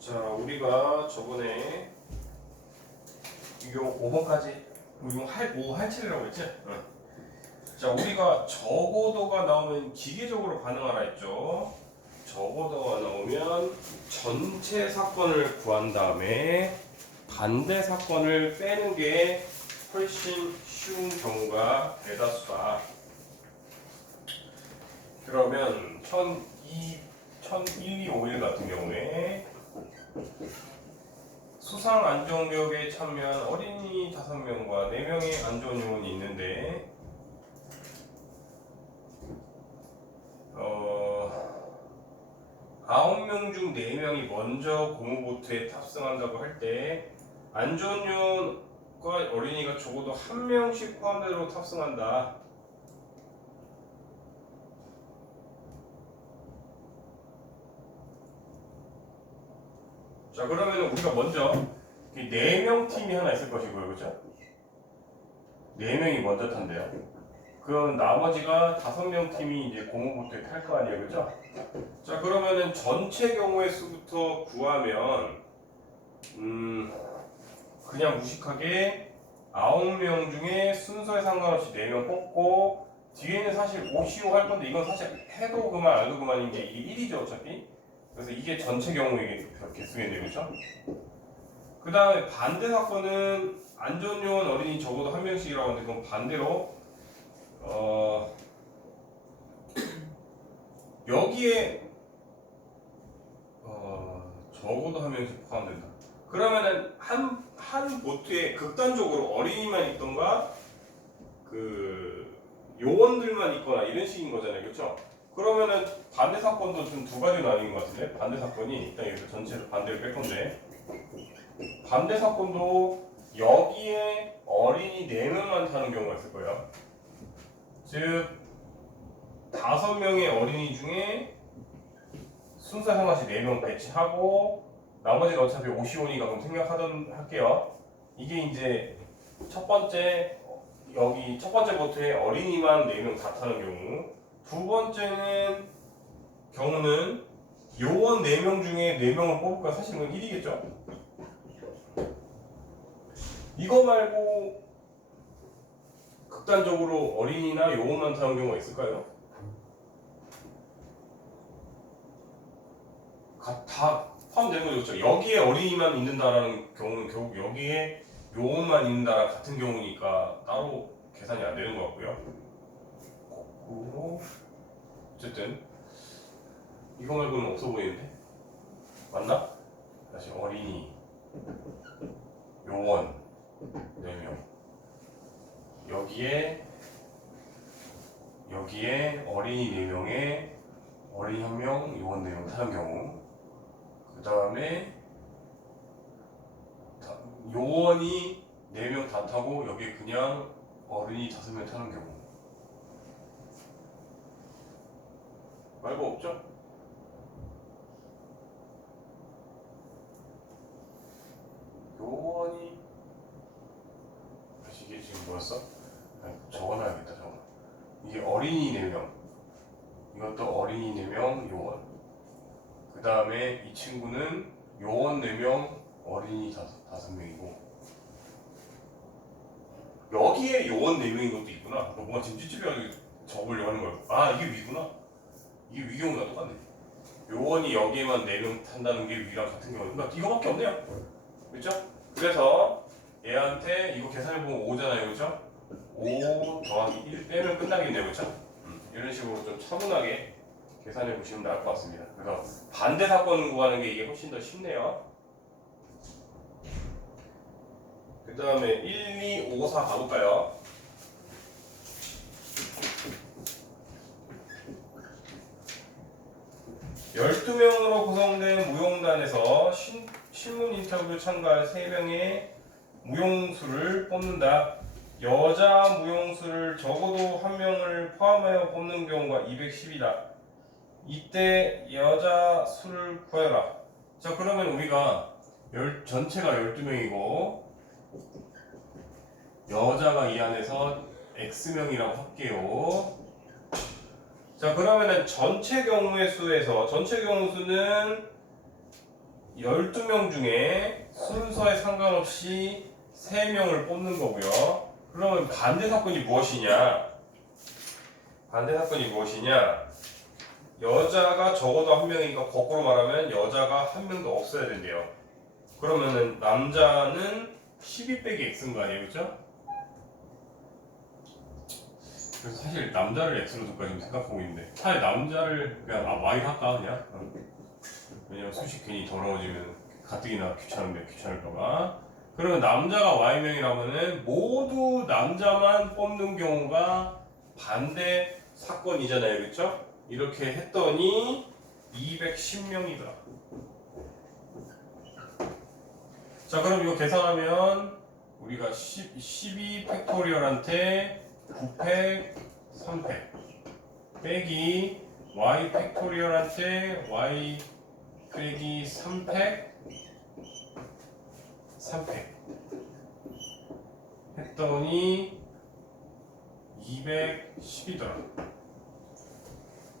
자, 우리가 저번에 요 5번까지 요 5 할칠이라고 했지? 응. 자, 우리가 저고도가 나오면 기계적으로 반응하라 했죠. 저고도가 나오면 전체 사건을 구한 다음에 반대 사건을 빼는 게 훨씬 쉬운 경우가 대다수다. 그러면 11251 같은 경우에 수상 안전교육에 참여한 어린이 5명과 4명의 안전 요원이 있는데 9명 중 4명이 먼저 고무보트에 탑승한다고 할 때 안전 요원과 어린이가 적어도 1명씩 포함되도록 탑승한다. 자, 그러면 우리가 먼저 4명 팀이 하나 있을 것이고요, 그렇죠? 4명이 먼저 탄대요. 그럼 나머지가 5명 팀이 이제 고무보트에 탈 거 아니에요, 그렇죠? 자, 그러면은 전체 경우의 수부터 구하면 그냥 무식하게 9명 중에 순서에 상관없이 4명 뽑고 뒤에는 사실 5, 5 할 건데 이건 사실 해도 그만 안 해도 그만인 게 이게 1이죠, 어차피. 그래서 이게 전체 경우의 개수겠네요, 그렇죠? 그 다음에 반대 사건은 안전요원 어린이 적어도 1명씩이라고 하는데 그건 반대로 여기에 적어도 1명씩 포함된다. 그러면은 한 보트에 극단적으로 어린이만 있던가 그 요원들만 있거나 이런 식인 거잖아요, 그렇죠? 그러면은 반대 사건도 좀 두 가지로 나뉘는 것 같은데 반대 사건이 일단 여기서 전체를 반대로 뺄 건데 반대 사건도 여기에 어린이 4명만 타는 경우가 있을 거예요. 즉 5명의 어린이 중에 순서 상관없이 4명 배치하고 나머지는 어차피 오시오니까 그럼 생각하던 할게요. 이게 이제 첫 번째 여기 첫 번째 보트에 어린이만 4명 다 타는 경우, 두 번째는 경우는 요원 4명 중에 4명을 뽑을까 사실은 1이겠죠. 이거 말고 극단적으로 어린이나 요원만 타는 경우가 있을까요? 다 포함되는 거죠. 그렇죠? 여기에 어린이만 있는다라는 경우는 결국 여기에 요원만 있는다랑 같은 경우니까 따로 계산이 안 되는 것 같고요. 거꾸로 어쨌든 이거 말고는 없어 보이는데 맞나? 다시 어린이 요원 4명 여기에 어린이 4명에 어린이 1명 요원 4명 타는 경우, 그 다음에 요원이 4명 다 타고 여기에 그냥 어린이 5명 타는 경우 말고 없죠? 요원이 이게 지금 뭐였어? 적어놔야겠다. 이게 어린이 4명 이것도 어린이 4명 요원, 그 다음에 이 친구는 요원 4명 어린이 5명이고 여기에 요원 4명인 것도 있구나. 뭔가 지금 찌질하게 적으려고 하는 거야. 아, 이게 위구나. 이게 위 경우가 똑같네. 요원이 여기에만 4명 탄다는 게 위랑 같은 경우. 그러니까 이거밖에 없네요. 그렇죠? 그래서 얘한테 이거 계산해보면 5잖아요. 그렇죠? 5 더하기 1 빼면 끝나겠네요. 그렇죠? 이런 식으로 좀 차분하게 계산해보시면 나을 것 같습니다. 그래서 반대 사건 구하는 게 이게 훨씬 더 쉽네요. 그 다음에 1, 2, 5, 4 가볼까요? (12명으로) 구성된 무용단에서 신문 인터뷰 참가할 3명의 무용수를 뽑는다. 여자 무용수를 적어도 1명을 포함하여 뽑는 경우가 210이다. 이때 여자 수를 구해라. 자, 그러면 우리가 전체가 12명이고 여자가 이 안에서 X명이라고 할게요. 자, 그러면은 전체 경우의 수에서 전체 경우 수는 12명 중에 순서에 상관없이 3명을 뽑는 거고요. 그러면 반대 사건이 무엇이냐? 반대 사건이 무엇이냐? 여자가 적어도 한 명이니까 거꾸로 말하면 여자가 한 명도 없어야 된대요. 그러면은 남자는 12 빼기 x인 거 아니에요, 그렇죠? 그래서 사실 남자를 x로 둘까 지금 생각하고 있는데 차라리 남자를 그냥 y 할까 그냥. 왜냐면 수식 괜히 더러워지면 가뜩이나 귀찮을까봐. 그러면 남자가 y명이라면은 모두 남자만 뽑는 경우가 반대 사건이잖아요, 그렇죠? 이렇게 했더니 210명이더라. 자, 그럼 이거 계산하면 우리가 12 팩토리얼한테 9팩 3팩 빼기 y 팩토리얼한테 y 빼기 3팩 했더니 210이더라.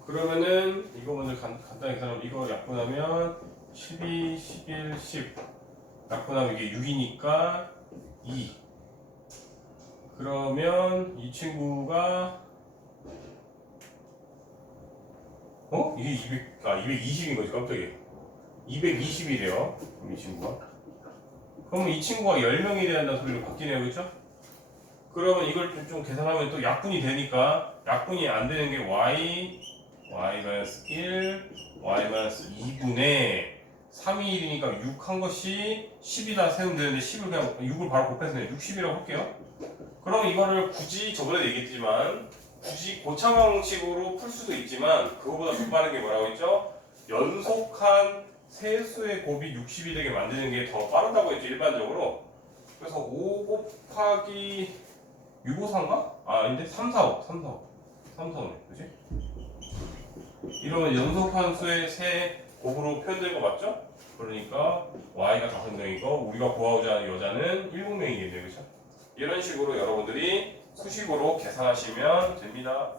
그러면은 이거 먼저 간단히 계산하면 이거 약분하면 12, 11, 10 약분하면 이게 6이니까 2. 그러면 이 친구가 이게 220인 거지. 깜짝이야. 220이래요. 이 친구가. 그러면 이 친구가 10명이 돼야 한다는 소리로 바뀌네요. 그렇죠? 그러면 이걸 좀 계산하면 또 약분이 되니까 약분이 안 되는 게 y-1, y-2분의 3이 1이니까 6 한 것이 10이다 세우면 되는데 10을 그냥 6을 바로 곱해서 60이라고 할게요. 그럼 이거를 굳이 저번에도 얘기했지만 굳이 고차방식으로 풀 수도 있지만 그거보다 더 빠른 게 뭐라고 했죠? 연속한 세수의 곱이 60이 되게 만드는 게 더 빠르다고 했죠, 일반적으로. 그래서 5 곱하기 654인가? 아닌데 345네, 그치? 이러면 연속한 수의 세 곱으로 표현될 거 맞죠? 그러니까 y가 5명이고 우리가 구하고자 하는 여자는 7명이겠네요, 그쵸? 이런 식으로 여러분들이 수식으로 계산하시면 됩니다.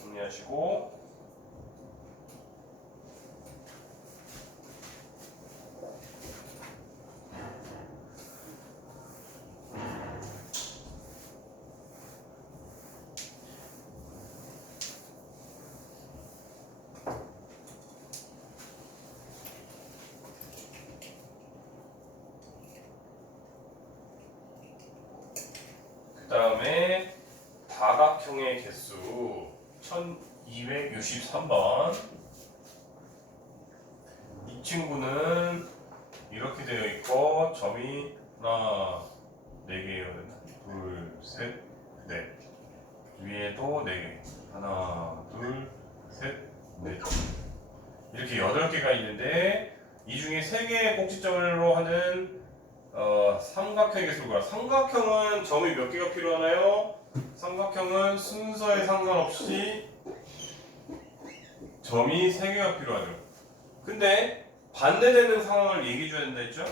정리하시고 그 다음에 다각형의 개수 1263번. 이 친구는 이렇게 되어 있고 점이 하나 4개예요. 둘, 셋, 넷. 위에도 4개. 하나, 둘, 셋, 넷. 이렇게 8개가 있는데 이 중에 3개의 꼭지점으로 하는 삼각형의 개수가 삼각형은 점이 몇 개가 필요하나요? 삼각형은 순서에 상관없이 점이 3개가 필요하죠. 근데 반대되는 상황을 얘기해 줘야 된다 했죠?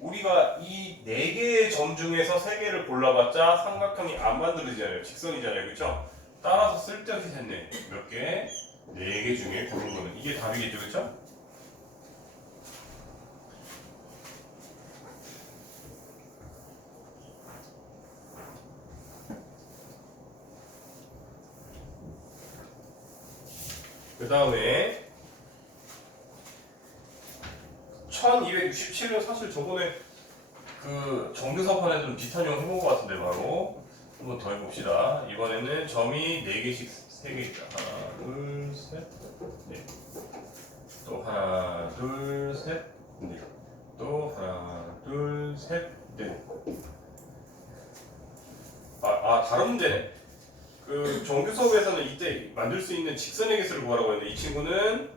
우리가 이 4개의 점 중에서 3개를 골라봤자 삼각형이 안 만들어지잖아요. 직선이잖아요. 그렇죠? 따라서 쓸데없이 됐네. 몇 개? 4개 중에 고른 거는 이게 답이겠죠. 그렇죠? 그 다음에 1267은 사실 저번에 그 정규사판에 좀 비슷한 용 해본 것 같은데 바로 한번 더 해봅시다. 이번에는 점이 4개씩 3개 있다. 하나, 둘, 셋, 넷. 또 하나, 둘, 셋, 넷. 또 하나, 둘, 셋, 넷. 다른 문제네. 그 정규 수업에서는 이때 만들 수 있는 직선의 개수를 구하라고 했는데 이 친구는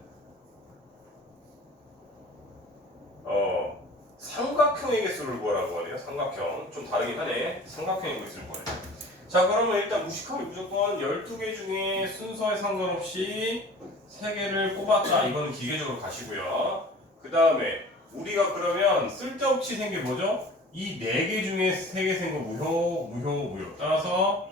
삼각형의 개수를 구하라고 하네요. 삼각형. 좀 다르긴 하네. 삼각형의 개수를 구하래. 자, 그러면 일단 무식하게 무조건 12개 중에 순서에 상관없이 3개를 뽑았다. 이거는 기계적으로 가시고요. 그 다음에 우리가 그러면 쓸데없이 생긴 게 뭐죠? 이 4개 중에 3개 생긴 거 무효. 따라서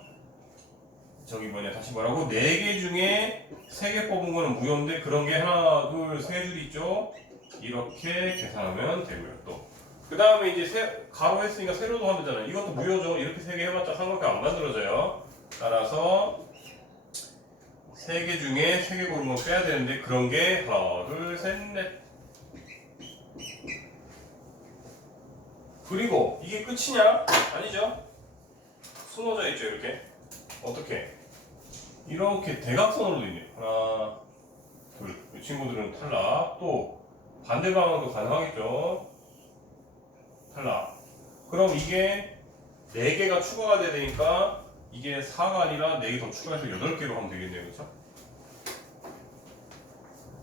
저기 다시 뭐라고? 4개 중에 3개 뽑은 거는 무효인데 그런 게 하나, 둘, 세 줄 있죠? 이렇게 계산하면 되고요. 또 그 다음에 이제 가로 했으니까 세로도 하면 되잖아요. 이것도 무효죠. 이렇게 3개 해봤자 삼각형 안 만들어져요. 따라서 3개 중에 3개 고른 거 빼야 되는데 그런 게 하나, 둘, 셋, 넷. 그리고 이게 끝이냐? 아니죠. 수놓져 있죠. 이렇게. 어떻게? 이렇게 대각선으로도 있네요. 하나, 둘. 이 친구들은 탈락. 또 반대 방향도 가능하겠죠. 탈락. 그럼 이게 4개가 추가가 돼야 되니까 이게 4가 아니라 4개 더 추가해서 8개로 하면 되겠네요. 그렇죠?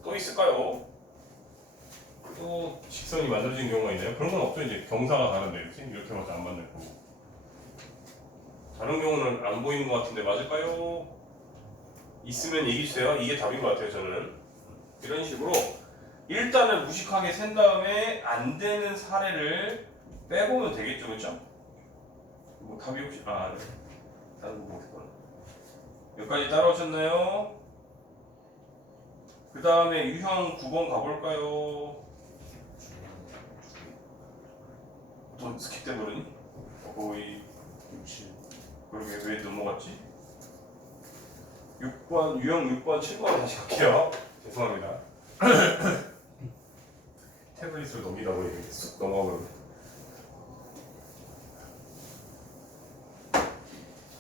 또 있을까요? 또 직선이 만들어진 경우가 있나요? 그런 건 없죠. 이제 경사가 다른데 그렇지? 이렇게 해봤자 안 맞는 거고. 다른 경우는 안 보이는 것 같은데 맞을까요? 있으면 얘기해주세요. 이게 답인 것 같아요. 저는 이런 식으로 일단은 무식하게 센 다음에 안 되는 사례를 빼보면 되겠죠. 그렇죠? 뭐 답이 혹시 네. 다른 거 보겠구나. 여기까지 따라오셨나요? 그 다음에 유형 9번 가볼까요? 또 스킵돼 버리니? 거의 그러게 왜 넘어갔지? 6번 유형 6번 7번 다시 갈게요. 죄송합니다. 태블릿을 넘기다 보니 쑥 넘어가버렸네.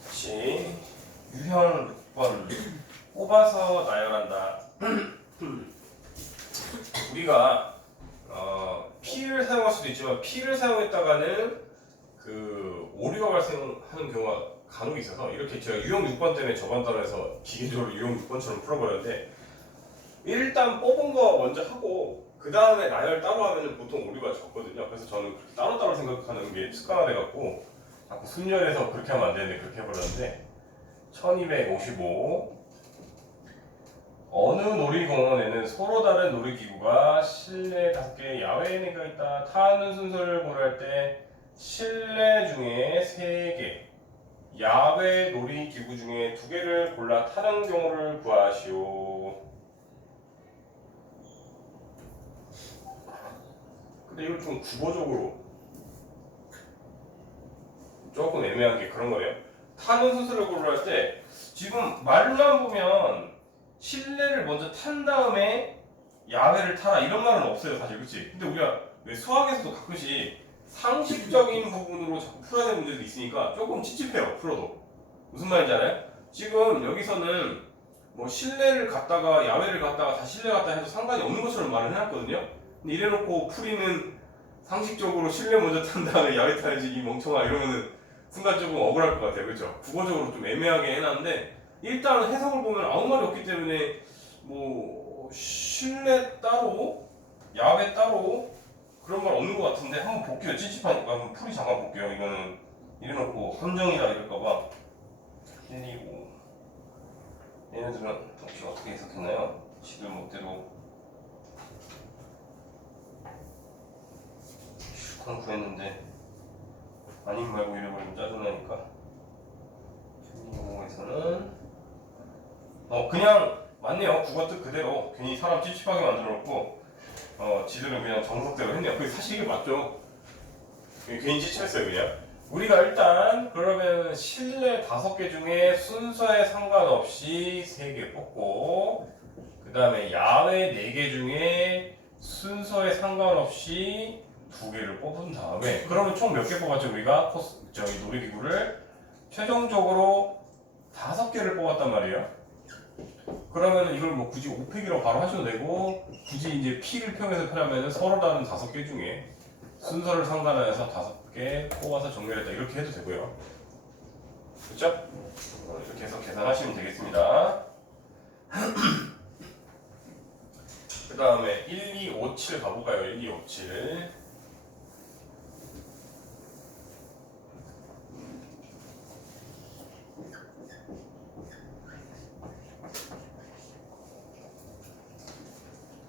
다시 유형 6번 뽑아서 나열한다. 우리가 P를 사용할 수도 있지만 P를 사용했다가는 그 오류가 발생하는 경우가 간혹 있어서 이렇게 제가 유형 6번 때문에 저번 단원에서 기계적으로 유형 6번처럼 풀어버렸는데 일단 뽑은 거 먼저 하고 그 다음에 나열 따로 하면 보통 오류가 적거든요. 그래서 저는 그렇게 따로따로 생각하는 게 습관화돼갖고 자꾸 순열해서 그렇게 하면 안 되는데 그렇게 해버렸는데 1255 어느 놀이공원에는 서로 다른 놀이기구가 실내 5개, 야외에 4개가 있다. 타는 순서를 고려할 때 실내 중에 3개, 야외 놀이기구 중에 2개를 골라 타는 경우를 구하시오. 근데 이거 좀 국어적으로 조금 애매한 게 그런 거예요. 타는 순서를 고려할 때 지금 말만 보면 실내를 먼저 탄 다음에 야외를 타라 이런 말은 없어요 사실. 그치? 근데 우리가 왜 수학에서도 가끔씩 상식적인 부분으로 자꾸 풀어야 되는 문제도 있으니까 조금 찝찝해요 풀어도. 무슨 말인지 알아요? 지금 여기서는 뭐 실내를 갔다가 야외를 갔다가 다시 실내 갔다 해도 상관이 없는 것처럼 말을 해놨거든요. 근데 이래놓고 풀이는 상식적으로 실내 먼저 탄 다음에 야외 타야지 이 멍청아 이러면은 순간 조금 억울할 것 같아요. 그렇죠? 국어적으로 좀 애매하게 해놨는데 일단 해석을 보면 아무 말이 없기 때문에 뭐 실내 따로 야외 따로 그런 말 없는 것 같은데 한번 볼게요. 찝찝하니까 한번 풀이 잠깐 볼게요. 이거는 이래놓고 함정이라 이럴까봐 1, 2, 5 얘네들은 혹시 어떻게 해석했나요? 지들 멋대로 슈컨 구했는데 아님 말고 이래버리면 짜증나니까 1, 2, 5에서는 그냥 맞네요. 국어 뜻 그대로 괜히 사람 찝찝하게 만들어놓고 지들은 그냥 정석대로 했네요. 그게 사실 이게 맞죠. 괜히 찝찝했어요 그냥. 우리가 일단 그러면 실내 5개 중에 순서에 상관없이 3개 뽑고 그 다음에 야외 4개 중에 순서에 상관없이 2개를 뽑은 다음에 그러면 총 몇 개 뽑았죠 우리가? 저희 놀이기구를 최종적으로 5개를 뽑았단 말이에요. 그러면 이걸 뭐 굳이 5팩이라고 바로 하셔도 되고 굳이 이제 P를 평해서 펴려면 서로 다른 5개 중에 순서를 상관해서 5개 뽑아서 정리했다 이렇게 해도 되고요. 그렇죠? 이렇게 해서 계산하시면 되겠습니다. 그 다음에 1, 2, 5, 7 가볼까요? 1, 2, 5, 7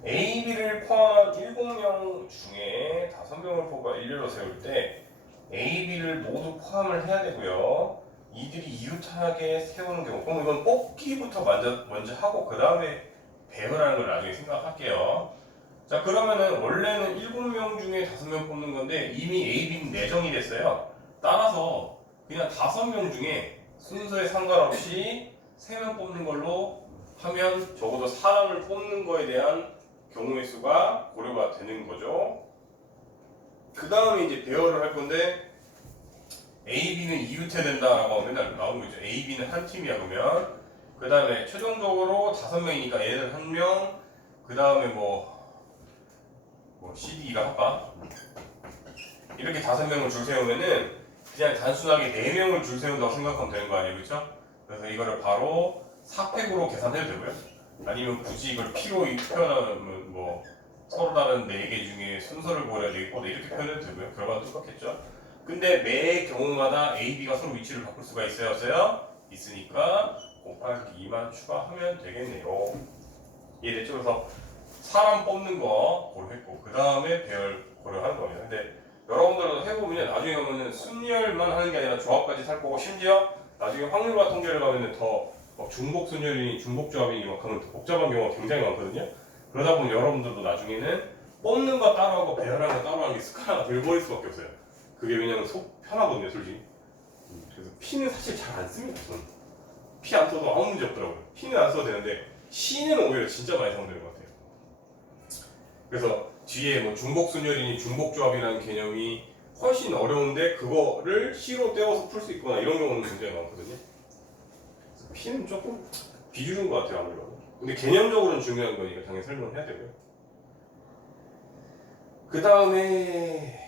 A, B를 포함한 1공명 중에 5명을 뽑아 일렬로 세울 때 A, B를 모두 포함을 해야 되고요. 이들이 이웃하게 세우는 경우 그럼 이건 뽑기부터 먼저 하고 그 다음에 배열하는 걸 나중에 생각할게요. 자, 그러면은 원래는 7명 중에 5명 뽑는 건데 이미 A, B는 내정이 됐어요. 따라서 그냥 5명 중에 순서에 상관없이 3명 뽑는 걸로 하면 적어도 사람을 뽑는 거에 대한 경우의 수가 고려가 되는 거죠. 그 다음에 이제 배열을 할 건데 A, B는 이유태된다라고 맨날 나오는 거죠. A, B는 한 팀이야 그러면. 그 다음에 최종적으로 5명이니까 얘들 1명. 그 다음에 뭐 C, D가 할까? 이렇게 5명을 줄 세우면은 그냥 단순하게 4명을 줄 세운다고 생각하면 되는 거 아니에요, 그렇죠? 그래서 이거를 바로 4팩으로 계산해도 되고요. 아니면 굳이 이걸 P로 표현하면 뭐 서로 다른 4개 중에 순서를 고려해야 되겠고 이렇게 표현해도 되고요. 결과는 똑같겠죠. 근데 매 경우마다 A, B가 서로 위치를 바꿀 수가 있어요, 없어요? 있으니까 곱하기 2만 추가하면 되겠네요. 이해됐죠? 그래서 사람 뽑는 거 고려했고 그 다음에 배열 고려하는 겁니다. 근데 여러분들도 해보면 나중에 가면은 순열만 하는 게 아니라 조합까지 살 거고 심지어 나중에 확률과 통계를 가면은 더 중복 순열이니 중복 조합이니 막 하면 더 복잡한 경우가 굉장히 많거든요. 그러다 보면 여러분들도 나중에는 뽑는 거 따로 하고 배열하는 거 따로 하는 게 습관화가 돼버릴 수밖에 없어요. 그게 왜냐면 속 편하거든요, 솔직히. 그래서 P는 사실 잘 안 씁니다. 저는 P 안 써도 아무 문제 없더라고요. P는 안 써도 되는데 C는 오히려 진짜 많이 사용되는 것 같아요. 그래서 뒤에 뭐 중복순열이니 중복조합이라는 개념이 훨씬 어려운데 그거를 C로 떼어서 풀 수 있거나 이런 경우는 굉장히 많거든요. 그래서 P는 조금 비주류인 것 같아요, 아무래도. 근데 개념적으로는 중요한 거니까 당연히 설명을 해야 되고요. 그 다음에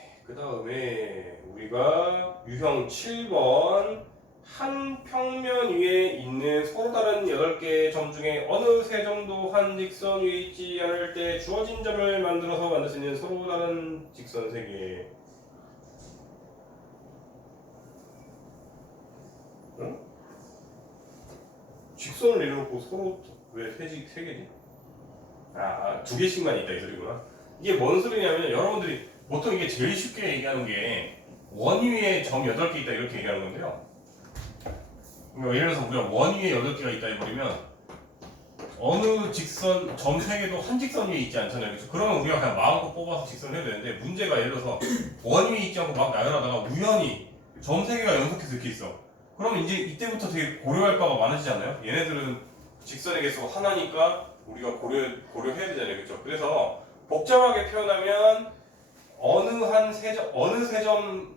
우리가 유형 7번 한 평면 위에 있는 서로 다른 8개의 점 중에 어느 세 점도 한 직선 위에 있지 않을 때 주어진 점을 만들어서 만들 수 있는 서로 다른 직선 3개. 응? 직선을 내려놓고 서로 왜 3개지? 2개씩만 있다 이 소리구나. 이게 뭔 소리냐면 여러분들이 보통 이게 제일 쉽게 얘기하는 게 원 위에 점 8개 있다 이렇게 얘기하는 건데요. 그러니까 예를 들어서 우리가 원 위에 8개가 있다 해버리면 어느 직선 점 3개도 한 직선 위에 있지 않잖아요. 그렇죠? 그러면 우리가 그냥 마음껏 뽑아서 직선을 해도 되는데 문제가 예를 들어서 원 위에 있지 않고 막 나열하다가 우연히 점 3개가 연속해서 이렇게 있어. 그러면 이제 이때부터 되게 고려할 바가 많아지지 않아요? 얘네들은 직선의 개수가 하나니까 우리가 고려해야 되잖아요. 그렇죠? 그래서 복잡하게 표현하면 어느 세 점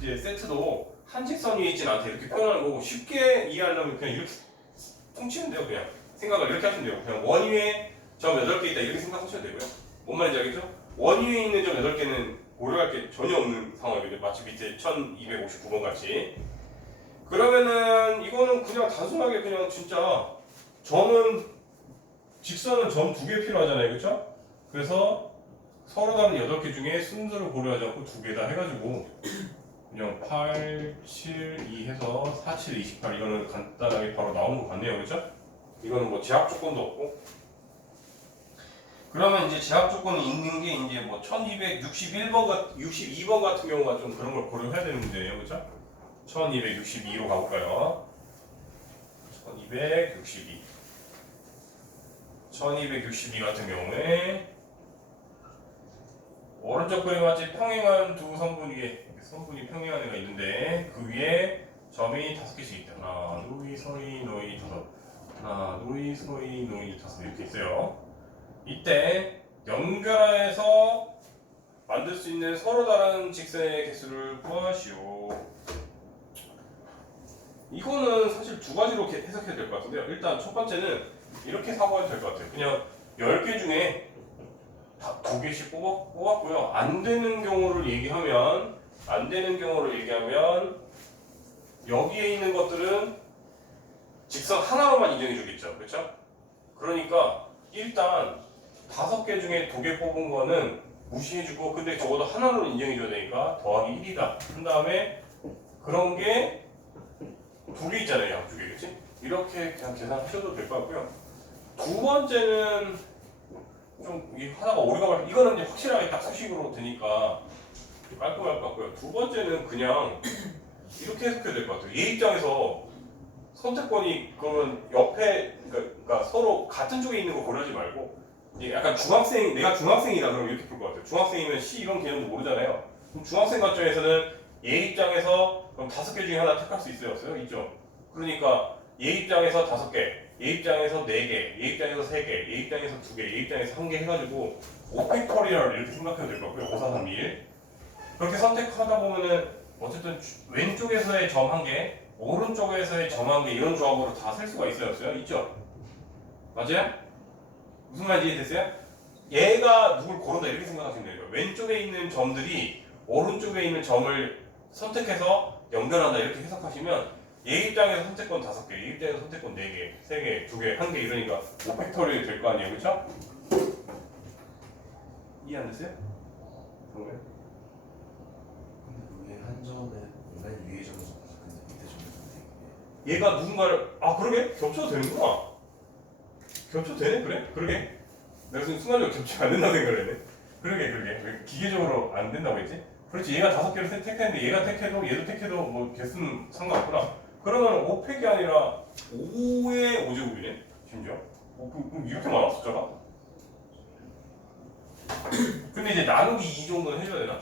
이제 세트도 한 직선 위에 있진 않다 이렇게 표현하는 거고 쉽게 이해하려면 그냥 이렇게 퉁치면 돼요. 그냥 생각을 이렇게 하시면 돼요. 그냥 원 위에 점 8개 있다 이렇게 생각하셔도 되고요. 뭔 말인지 알겠죠? 원 위에 있는 점 8개는 고려할 게 전혀 없는 상황이거든요. 마치 밑에 1259번 같이. 그러면은 이거는 그냥 단순하게 그냥 진짜 직선은 점 2개 필요하잖아요. 그렇죠? 그래서 서로 다른 8개 중에 순서를 고려하지 않고 2개 다 해가지고 그냥 8, 7, 2 해서 4, 7, 28 이거는 간단하게 바로 나오는 것 같네요. 그렇죠? 이거는 뭐 제약 조건도 없고 그러면 이제 제약 조건이 있는 게 이제 뭐 62번 같은 경우가 좀 그런 걸 고려해야 되는 문제예요. 그렇죠? 1262로 가볼까요? 1262 같은 경우에 오른쪽 그림 같이 평행한 두 성분 위에 성분이 평행한 애가 있는데 그 위에 점이 5개씩 있다. 하나, 누이, 서이, 노이, 5. 하나, 누이, 서이, 노이, 5 이렇게 있어요. 이때 연결해서 만들 수 있는 서로 다른 직선의 개수를 구하시오. 이거는 사실 2가지로 해석해야 될 것 같은데요. 일단 첫 번째는 이렇게 사고해도 될 것 같아요. 그냥 10개 중에 다 2개씩 뽑았고요. 안 되는 경우를 얘기하면 여기에 있는 것들은 직선 하나로만 인정해 주겠죠. 그렇죠? 그러니까 일단 5개 중에 2개 뽑은 거는 무시해주고 근데 적어도 하나로 인정해 줘야 되니까 더하기 1이다 한 다음에 그런 게 2개 있잖아요. 양쪽에. 그렇지? 이렇게 그냥 계산하셔도 될 것 같고요. 두 번째는 좀 하다가 오류가 발 이거는 이제 확실하게 딱 수식으로 되니까 깔끔할 것 같고요. 두 번째는 그냥 이렇게 해석해야 될 것 같아요. 얘 입장에서 선택권이 그러면 옆에 그러니까 서로 같은 쪽에 있는 거 고르지 말고 이게 약간 내가 중학생이다 그러면 이렇게 풀 것 같아요. 중학생이면 C 이런 개념도 모르잖아요. 그럼 중학생 관점에서는 얘 입장에서 그럼 5개 중에 하나 택할 수 있어요, 없어요? 있죠. 그러니까 얘 입장에서 5개, 얘 입장에서 4개, 얘 입장에서 3개, 얘 입장에서 2개, 얘 입장에서 1개 해가지고 5팩토리얼 이렇게 생각해도 될 것 같고요. 5, 4, 3, 2, 1 그렇게 선택하다 보면은 어쨌든 왼쪽에서의 점 1개, 오른쪽에서의 점 1개 이런 조합으로 다 쓸 수가 있어요, 없어요? 있죠. 맞아요? 무슨 말인지 이해됐어요? 얘가 누굴 고른다 이렇게 생각하시면 돼요. 왼쪽에 있는 점들이 오른쪽에 있는 점을 선택해서 연결한다 이렇게 해석하시면 얘 입장에서 선택권 5개, 얘 입장에서 선택권 4개, 3개, 2개, 1개 이러니까 5팩토리얼이 될 거 아니에요, 그렇죠? 이해 안 됐어요? 그런가요? 근데 왜 한 점에 맨 위에 점에서 근데 밑에 점에서 얘가 누군가를 그러게 겹쳐도 되는구나. 겹쳐도 되네? 그래? 그러게. 내가 지금 순간적으로 겹치면 안 된다고 생각을 했네. 그러게. 왜 기계적으로 안 된다고 했지? 그렇지. 얘가 5개를 택했는데 얘가 택해도 얘도 택해도 뭐 개수는 상관없구나. 그러면 5팩이 아니라 5의 5제곱이네. 심지어. 그럼 이렇게 많아 숫자가? 근데 이제 나누기 2 정도는 해줘야 되나?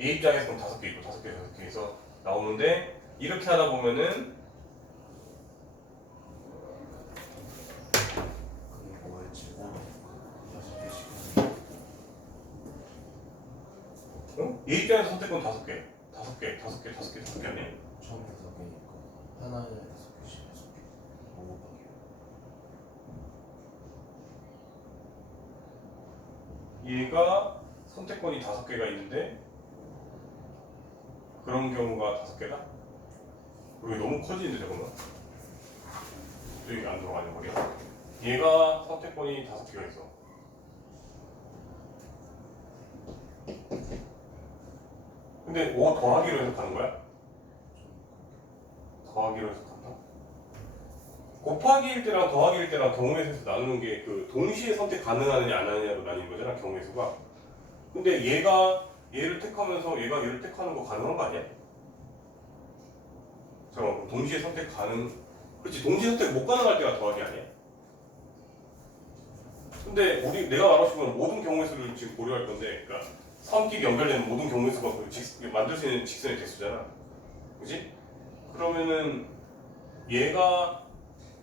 얘 입장에서 그럼 5개 있고 5개 해서 나오는데 이렇게 하다 보면은 그게 뭐였지? 6개씩 얘 입장에서 선택권 5개. 5개 아니에요? 처음에 5개니까 하나에 5개씩 6개 5 곱하기 얘가 선택권이 5개가 있는데 그런 경우가 5개다? 여기 너무 커지는데 잠깐만 여기 안 들어가냐 머리가 얘가 선택권이 5개가 있어 근데 5 더하기로 해석하는 거야? 더하기로 해석한다? 곱하기일 때랑 더하기일 때랑 경우의 수에서 나누는 게 그 동시에 선택 가능하느냐 안 하느냐로 나뉘는 거잖아 경우의 수가 근데 얘가 얘를 택하면서 얘가 얘를 택하는 거 가능한 거 아니야? 잠깐만 동시에 선택 가능 그렇지 동시에 선택 못 가능할 때가 더하기 아니야? 근데 내가 말하고 싶은 건 모든 경우의 수를 지금 고려할 건데 그러니까 선끼리 연결되는 모든 경우의 수가 만들 수 있는 직선의 개수잖아 그치? 그러면은 얘가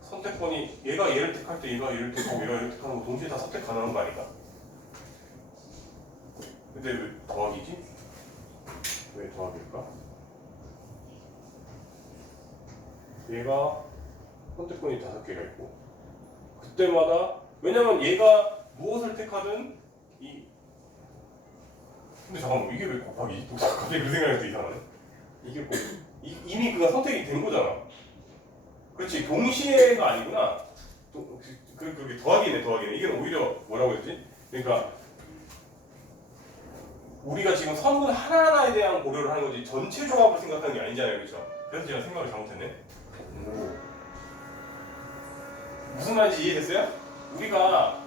선택권이 얘가 얘를 택할 때 얘가 얘를 택하고 얘가 얘를 택하는 거 동시에 다 선택 가능한 거 아닌가? 근데 왜 더하기지? 왜 더하기일까? 얘가 선택권이 5개가 있고 그때마다 왜냐면 얘가 무엇을 택하든 근데 잠깐만 이게 왜 곱하기지? 또 갑자기 그 생각이 이상하네 이게 이미 그가 선택이 된 거잖아 그렇지 동시에가 아니구나 그게 더하기네 이게 오히려 뭐라고 했지? 그러니까 우리가 지금 선분 하나하나에 대한 고려를 하는 거지 전체 조합을 생각하는 게 아니잖아요 그렇죠? 그래서 제가 생각을 잘못했네 무슨 말인지 이해됐어요? 우리가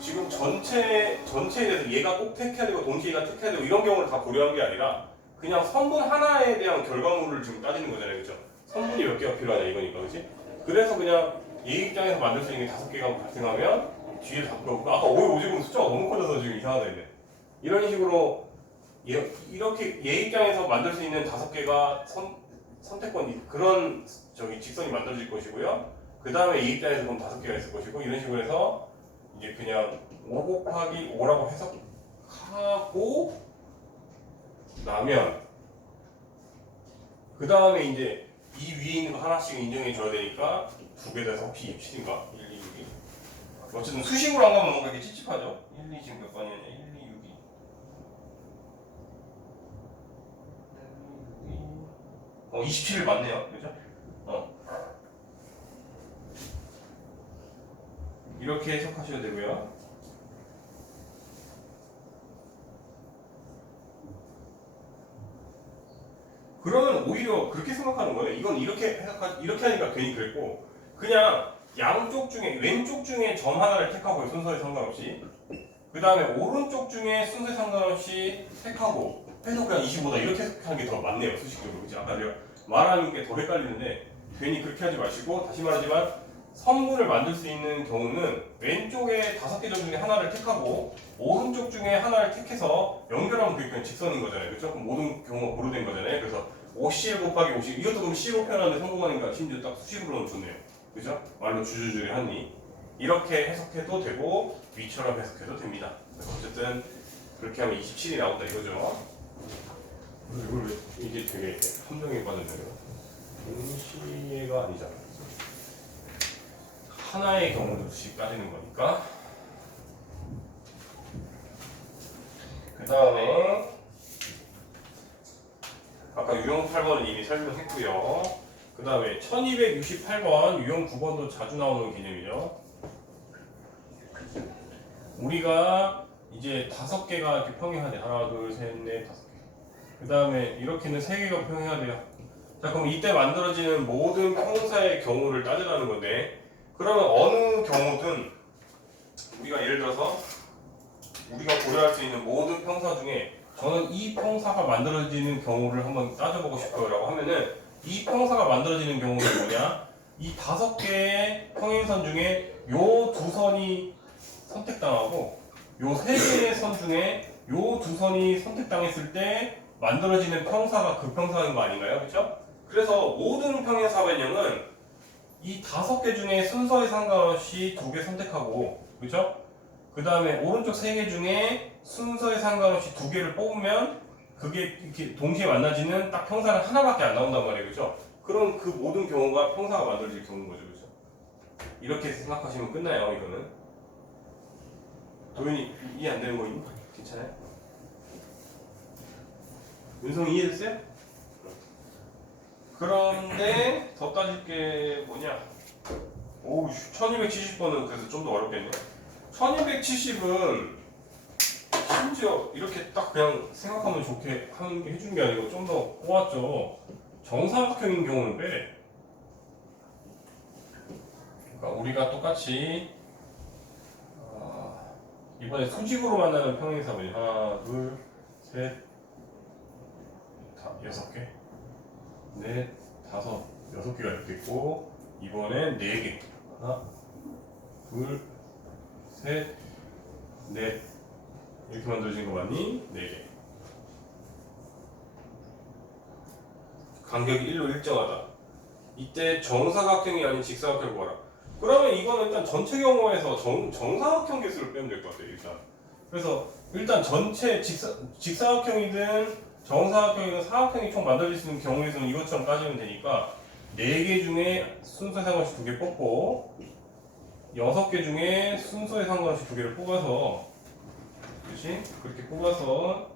지금 전체에 대해서 얘가 꼭 택해야 되고 동시에 얘가 택해야 되고 이런 경우를 다 고려한 게 아니라 그냥 선분 하나에 대한 결과물을 지금 따지는 거잖아요 그렇죠? 선분이 몇 개가 필요하냐 이거니까 그렇지? 그래서 그냥 얘 입장에서 만들 수 있는 게 5개가 발생하면 뒤에 바꾸고 아까 5의 5제곱은 숫자가 너무 커져서 지금 이상하다 이제 이런 식으로 이렇게 얘 입장에서 만들 수 있는 5개가 선택권 그런 직선이 만들어질 것이고요 그 다음에 얘 입장에서 그럼 5개가 있을 것이고 이런 식으로 해서 이제 그냥 5 곱하기 5라고 해석하고 나면 그 다음에 이제 이 위에 있는 거 하나씩 인정해 줘야 되니까 2개 돼서 혹시 27인가? 1, 2, 6이 어쨌든 수식으로 안 가면 뭔가 이렇게 찝찝하죠? 1, 2 지금 몇 번이냐? 1, 2, 6이 27일 맞네요 그죠? 이렇게 해석하셔야 되고요 그러면 오히려 그렇게 생각하는 거예요. 이건 이렇게 하니까 괜히 그랬고 그냥 양쪽 중에 왼쪽 중에 점 하나를 택하고 순서에 상관없이 그 다음에 오른쪽 중에 순서에 상관없이 택하고 해서 그냥 25다 이렇게 해석하는 게 더 맞네요 수식적으로 그치? 아까 내가 말하는 게 더 헷갈리는데 괜히 그렇게 하지 마시고 다시 말하지만 선분을 만들 수 있는 경우는 왼쪽에 5개 점 중에 하나를 택하고 오른쪽 중에 하나를 택해서 연결하면 그게 그냥 직선인 거잖아요. 그렇죠? 그럼 모든 경우가 고르된 거잖아요. 그래서 5CL 곱하기 50 이것도 그럼 C로 표현하는데 성공하니까 심지어 딱 수식으로는 좋네요. 그죠? 말로 줄줄줄이 하니 이렇게 해석해도 되고 위처럼 해석해도 됩니다. 그래서 어쨌든 그렇게 하면 27이 나온다 이거죠. 이걸 왜 이게 되게 함정에 빠졌네요. 동시에가 아니잖아. 하나의 경우씩 따지는 거니까. 그 다음에 아까 유형 8번은 이미 설명했고요. 그 다음에 1268번 유형 9번도 자주 나오는 개념이죠. 우리가 이제 5개가 이렇게 평행하네. 하나, 둘, 셋, 넷, 5개. 그 다음에 이렇게는 3개가 평행해야 돼요. 자, 그럼 이때 만들어지는 모든 평사의 경우를 따지라는 건데, 그러면 어느 경우든 우리가 예를 들어서 우리가 고려할 수 있는 모든 평사 중에 저는 이 평사가 만들어지는 경우를 한번 따져보고 싶어요 라고 하면은 이 평사가 만들어지는 경우는 뭐냐? 이 5개의 평행선 중에 요 2선이 선택당하고 요 3개의 선 중에 요 2선이 선택당했을 때 만들어지는 평사가 그 평사인 거 아닌가요? 그렇죠? 그래서 모든 평행사 변형은 이 5개 중에 순서에 상관없이 2개 선택하고, 그죠? 그 다음에 오른쪽 3개 중에 순서에 상관없이 2개를 뽑으면 그게 이렇게 동시에 만나지는 딱 평사는 하나밖에 안 나온단 말이에요, 그죠? 그럼 그 모든 경우가 평사가 만들어질 경우인 거죠, 그죠? 이렇게 생각하시면 끝나요, 이거는. 도현이 이해 안 되는 거 있니? 괜찮아요? 윤성이 이해됐어요? 그런데 더 따질 게 뭐냐? 오우, 1270번은 그래서 좀 더 어렵겠네. 1270은 심지어 이렇게 딱 그냥 생각하면 좋게 하는 게 해준 게 아니고 좀 더 꼬았죠. 정사각형인 경우는 빼래. 그러니까 우리가 똑같이 이번에 수직으로 만나는 평행사분이 하나, 둘, 셋, 6개, 넷, 5, 6개가 이렇게 있고 이번엔 4개. 하나, 둘, 셋, 넷. 이렇게 만들어진 거 맞니? 4개. 간격이 1로 일정하다. 이때 정사각형이 아닌 직사각형을 봐라. 그러면 이거는 일단 전체 경우에서 정사각형 개수를 빼면 될 것 같아요. 일단. 그래서 일단 전체 직사각형이든 정사각형이든 사각형이 총 만들어질 수 있는 경우에서는 이것처럼 따지면 되니까 4개 중에 순서에 상관없이 2개 뽑고 6개 중에 순서에 상관없이 2개를 뽑아서, 그렇지? 그렇게 뽑아서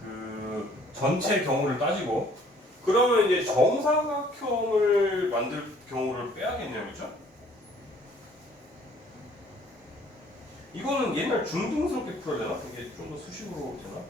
그 전체 경우를 따지고 그러면 이제 정사각형을 만들 경우를 빼야겠네요, 그렇죠? 이거는 옛날 중등스럽게 풀어야 되나? 이게 좀 더 수식으로 되나?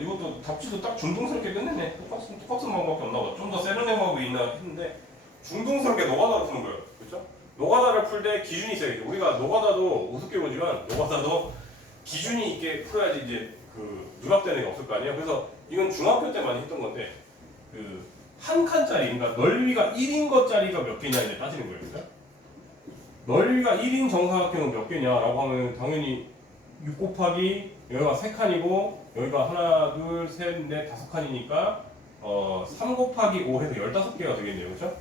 이것도 답지도 딱 중등스럽게 끝냈네. 똑같은 방법밖에 없나 봐. 좀 더 세련된 방법이 있나 했는데 중등스럽게 노가다로 푸는 거예요. 그렇죠? 노가다를 풀 때 기준이 있어야죠. 우리가 노가다도 우습게 보지만 노가다도 기준이 있게 풀어야지 이제 그 누락되는 게 없을 거 아니에요. 그래서 이건 중학교 때 많이 했던 건데 그 한 칸짜리, 그러니까 넓이가 1인 것짜리가 몇 개냐 이제 따지는 거예요. 그죠? 넓이가 1인 정사각형은 몇 개냐라고 하면 당연히 6 곱하기 여기가 3칸이고 여기가 하나, 둘, 셋, 넷, 5칸이니까 3 곱하기 5 해서 15개가 되겠네요. 그렇죠?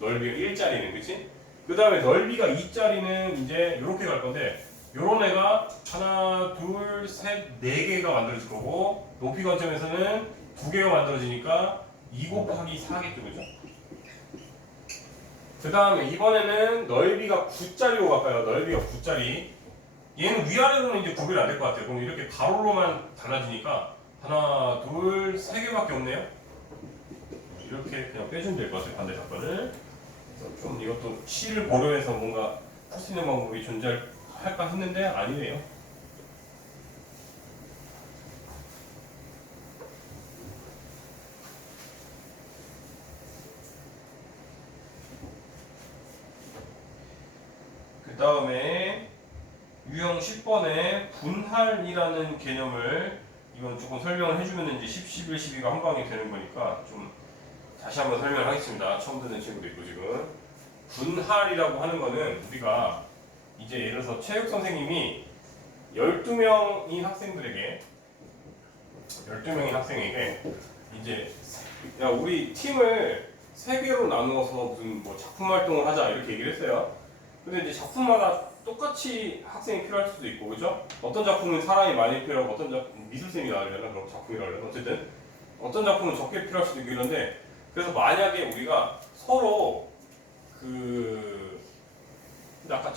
넓이가 1짜리는, 그치? 그 다음에 넓이가 2짜리는 이제 이렇게 갈 건데 요런 애가 하나, 둘, 셋, 4개가 만들어질 거고 높이 관점에서는 2개가 만들어지니까 2 곱하기 4겠죠. 그죠? 그 다음에 이번에는 넓이가 9짜리로 갈까요? 넓이가 9짜리. 얘는 위아래로는 이제 구별이 안 될 것 같아요. 그럼 이렇게 가로로만 달라지니까 하나, 둘, 3개밖에 없네요. 이렇게 그냥 빼주면 될 것 같아요. 반대 답변을. 그래서 좀 이것도 C를 고려해서 뭔가 풀 수 있는 방법이 존재할까 했는데 아니네요. 그 다음에 유형 10번에 분할이라는 개념을 이건 조금 설명을 해주면 이제 10, 11, 12가 한 방에 되는 거니까 좀 다시 한번 설명을 하겠습니다. 처음 듣는 친구도 있고 지금 분할이라고 하는 거는 우리가 이제 예를 들어서 체육 선생님이 12명인 학생들에게 12명인 학생에게 이제 야 우리 팀을 3개로 나누어서 무슨 뭐 작품 활동을 하자 이렇게 얘기를 했어요. 근데 이제 작품마다 똑같이 학생이 필요할 수도 있고 그죠? 어떤 작품은 사람이 많이 필요하고 어떤 작품 미술쌤이 나오려나 그럼 작품이라고 해요. 어쨌든 어떤 작품은 적게 필요할 수도 있고 이런데 그래서 만약에 우리가 서로 그 아까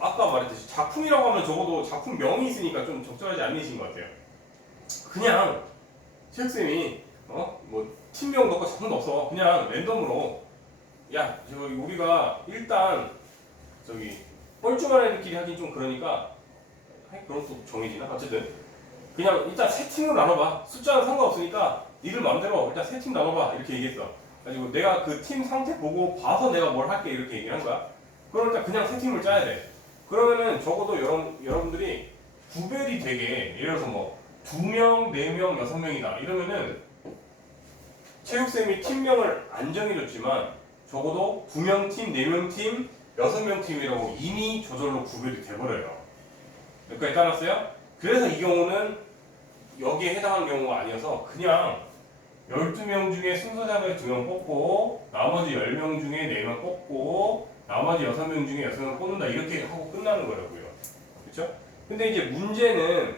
아까 말했듯이 작품이라고 하면 적어도 작품명이 있으니까 좀 적절하지 않으신 것 같아요. 그냥 체육쌤이 뭐 팀명 넣고 작품 없어 그냥 랜덤으로 야 저기 우리가 일단 저기 뻘쭘한 애들끼리 하긴 좀 그러니까 그런 또 정해지나 어쨌든 그냥 일단 세 팀으로 나눠봐 숫자는 상관없으니까 니들 마음대로 일단 세 팀 나눠봐 이렇게 얘기했어. 가지고 내가 그 팀 상태 보고 봐서 내가 뭘 할게 이렇게 얘기를 한 거야. 그러니까 그냥 세 팀을 짜야 돼. 그러면은 적어도 여러분들이 구별이 되게 예를 들어서 뭐 2명, 4명, 6명이다 이러면은 체육쌤이 팀명을 안 정해줬지만 적어도 2명 팀, 4명 팀, 6명 팀이라고 이미 저절로 구별이 돼버려요. 여기까지 따랐어요? 그래서 이 경우는 여기에 해당하는 경우가 아니어서 그냥 12명 중에 순서상을 2명 뽑고 나머지 10명 중에 4명 뽑고 나머지 6명 중에 6명 뽑는다 이렇게 하고 끝나는 거라고요. 그렇죠? 근데 이제 문제는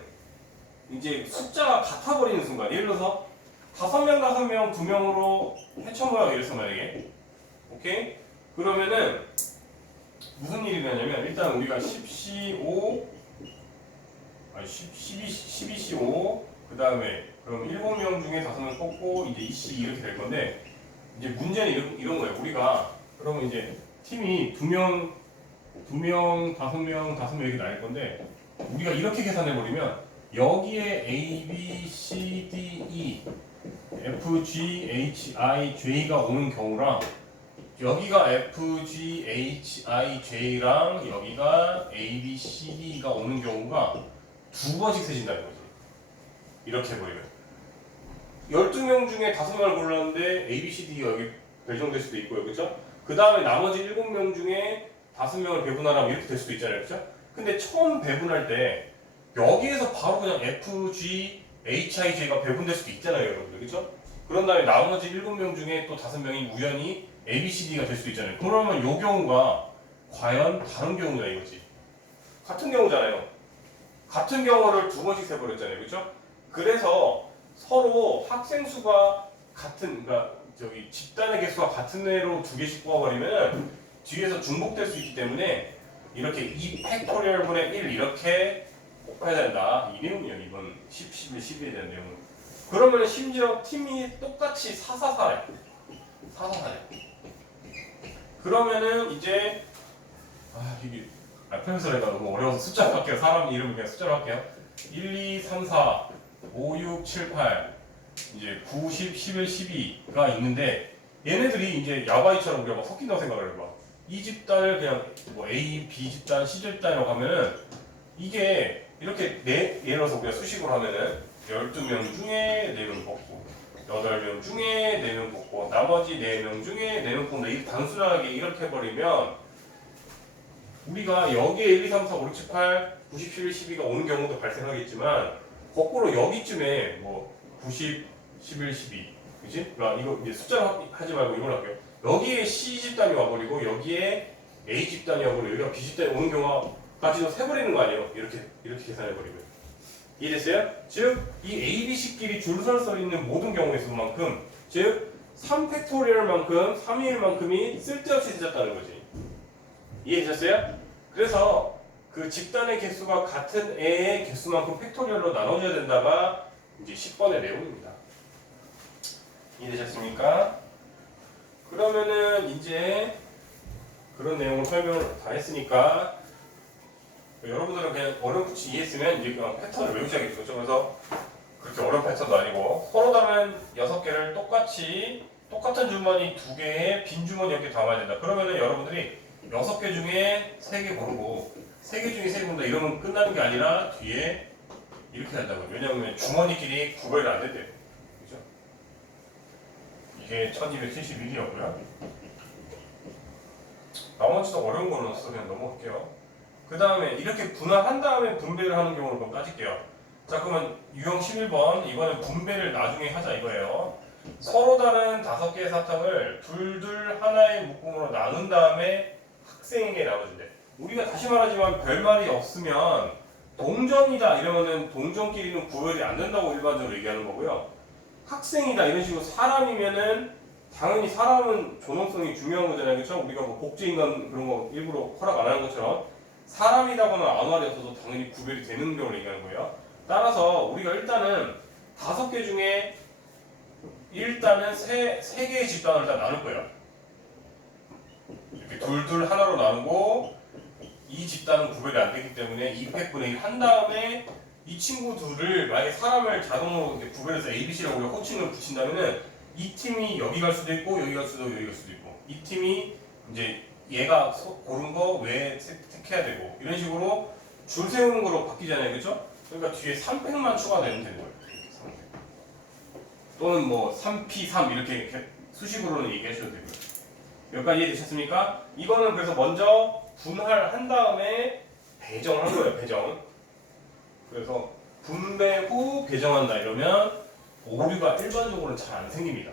이제 숫자가 같아버리는 순간 예를 들어서 5명, 5명, 2명으로 해쳐모여 이래서 만약에 오케이? 그러면은 무슨 일이 되냐면 일단 우리가 10C5 아니 12C5 그 다음에 그럼 7명 중에 5명 뽑고 이제 2C 이렇게 될 건데 이제 문제는 이런 거예요. 우리가 그러면 이제 팀이 2명, 5명 이렇게 나뉠 건데 우리가 이렇게 계산해 버리면 여기에 A, B, C, D, E, F, G, H, I, J가 오는 경우랑 여기가 F, G, H, I, J랑 여기가 A, B, C, D가 오는 경우가 2번씩 세진다는 거지. 이렇게 해버리면 12명 중에 5명을 골랐는데 A, B, C, D가 여기 배정될 수도 있고요. 그렇죠? 그 다음에 나머지 7명 중에 5명을 배분하라고 이렇게 될 수도 있잖아요. 그렇죠? 근데 처음 배분할 때 여기에서 바로 그냥 F, G, H, I, J가 배분될 수도 있잖아요. 여러분들. 그렇죠? 그런 다음에 나머지 7명 중에 또 5명이 우연히 A, B, C, D가 될 수도 있잖아요. 그러면 이 경우가 과연 다른 경우냐 이거지. 같은 경우잖아요. 같은 경우를 2번씩 세버렸잖아요. 그렇죠? 그래서 서로 학생 수가 같은 그러니까 저기 집단의 개수가 같은 애로 2개씩 뽑아버리면 뒤에서 중복될 수 있기 때문에 이렇게 2 팩토리얼분의 1 이렇게 곱해야 된다. 이 내용이에요. 이번 10, 11, 12에 대한 내용은. 그러면 심지어 팀이 똑같이 444래. 444래. 그러면은 이제 이게 프로페서가 너무 어려워서 숫자로 할게요. 사람 이름을 그냥 숫자로 할게요. 1, 2, 3, 4, 5, 6, 7, 8 이제 9, 10, 11, 12가 있는데 얘네들이 이제 야바이처럼 우리가 막 섞인다고 생각을 해봐. 이 집단을 그냥 뭐 A, B 집단, C 집단이라고 하면은 이게 이렇게 예를 들어서 우리가 수식으로 하면은 12명 중에 4명 뽑고 8명 중에 4명 뽑고 나머지 4명 중에 4명 뽑는다. 이 단순하게 이렇게 해버리면 우리가 여기에 1, 2, 3, 4, 5, 6, 7, 8, 90, 11, 12가 오는 경우도 발생하겠지만 거꾸로 여기쯤에 뭐 90, 11, 12 그치? 그러니까 이거 이제 숫자로 하지 말고 이걸 할게요. 여기에 C 집단이 와버리고 여기에 A 집단이 와버리고 여기가 B 집단이 오는 경우까지도 세버리는 거 아니에요? 이렇게 계산해버리면 이해됐어요? 즉 이 A, B, C끼리 줄설 써 있는 모든 경우의 수만큼 즉 3팩토리얼만큼 3일만큼이 쓸데없이 세졌다는 거지. 이해되셨어요? 그래서 그 집단의 개수가 같은 애의 개수만큼 팩토리얼로 나눠줘야 된다가 이제 10번의 내용입니다. 이해되셨습니까? 그러면은 이제 그런 내용을 설명을 다 했으니까 여러분들은 그냥 어렴풋이 이해했으면 이제 그냥 패턴을 외우셔야겠죠. 그래서 그렇게 어려운 패턴도 아니고 서로 다른 6개를 똑같은 주머니 2개에 빈 주머니 이렇게 담아야 된다. 그러면은 여러분들이 6개 중에 3개 고르고 세 개 중에 세 개 본다 이러면 끝나는 게 아니라 뒤에 이렇게 한다고요. 왜냐하면 주머니끼리 구별이 안 된대요. 그죠? 이게 1271이었고요. 나머지도 어려운 거는 없어 그냥 넘어갈게요. 그 다음에 이렇게 분할한 다음에 분배를 하는 경우를 그럼 따질게요. 자 그러면 유형 11번 이번엔 분배를 나중에 하자 이거예요. 서로 다른 5개의 사탕을 둘둘 하나의 묶음으로 나눈 다음에 학생에게 나눠준대. 우리가 다시 말하지만 별말이 없으면 동전이다 이러면은 동전끼리는 구별이 안 된다고 일반적으로 얘기하는 거고요. 학생이다 이런 식으로 사람이면은 당연히 사람은 존엄성이 중요한 거잖아요. 그렇죠? 우리가 뭐 복제인간 그런 거 일부러 허락 안 하는 것처럼 사람이라고는 아무 말이 없어도 당연히 구별이 되는 경우를 얘기하는 거예요. 따라서 우리가 일단은 5개 중에 일단은 세 개의 집단을 일단 나눌 거예요. 이렇게 둘둘 하나로 나누고 이 집단은 구별이 안 되기 때문에 200분의 1 한 다음에 이 친구 둘을 만약에 사람을 자동으로 이렇게 구별해서 ABC라고 우리가 호칭을 붙인다면은 이 팀이 여기 갈 수도 있고 여기 갈 수도 여기 갈 수도 있고 이 팀이 이제 얘가 고른 거 외에 택해야 되고 이런 식으로 줄 세우는 거로 바뀌잖아요. 그렇죠? 그러니까 뒤에 3팩만 추가되면 되는 거예요. 3팩. 또는 뭐 3P3 이렇게 수식으로는 얘기하셔도 되고요. 여기까지 이해되셨습니까? 이거는 그래서 먼저 분할한 다음에 배정한 거예요. 배정. 그래서 분배 후 배정한다 이러면 오류가 일반적으로는 잘 안 생깁니다.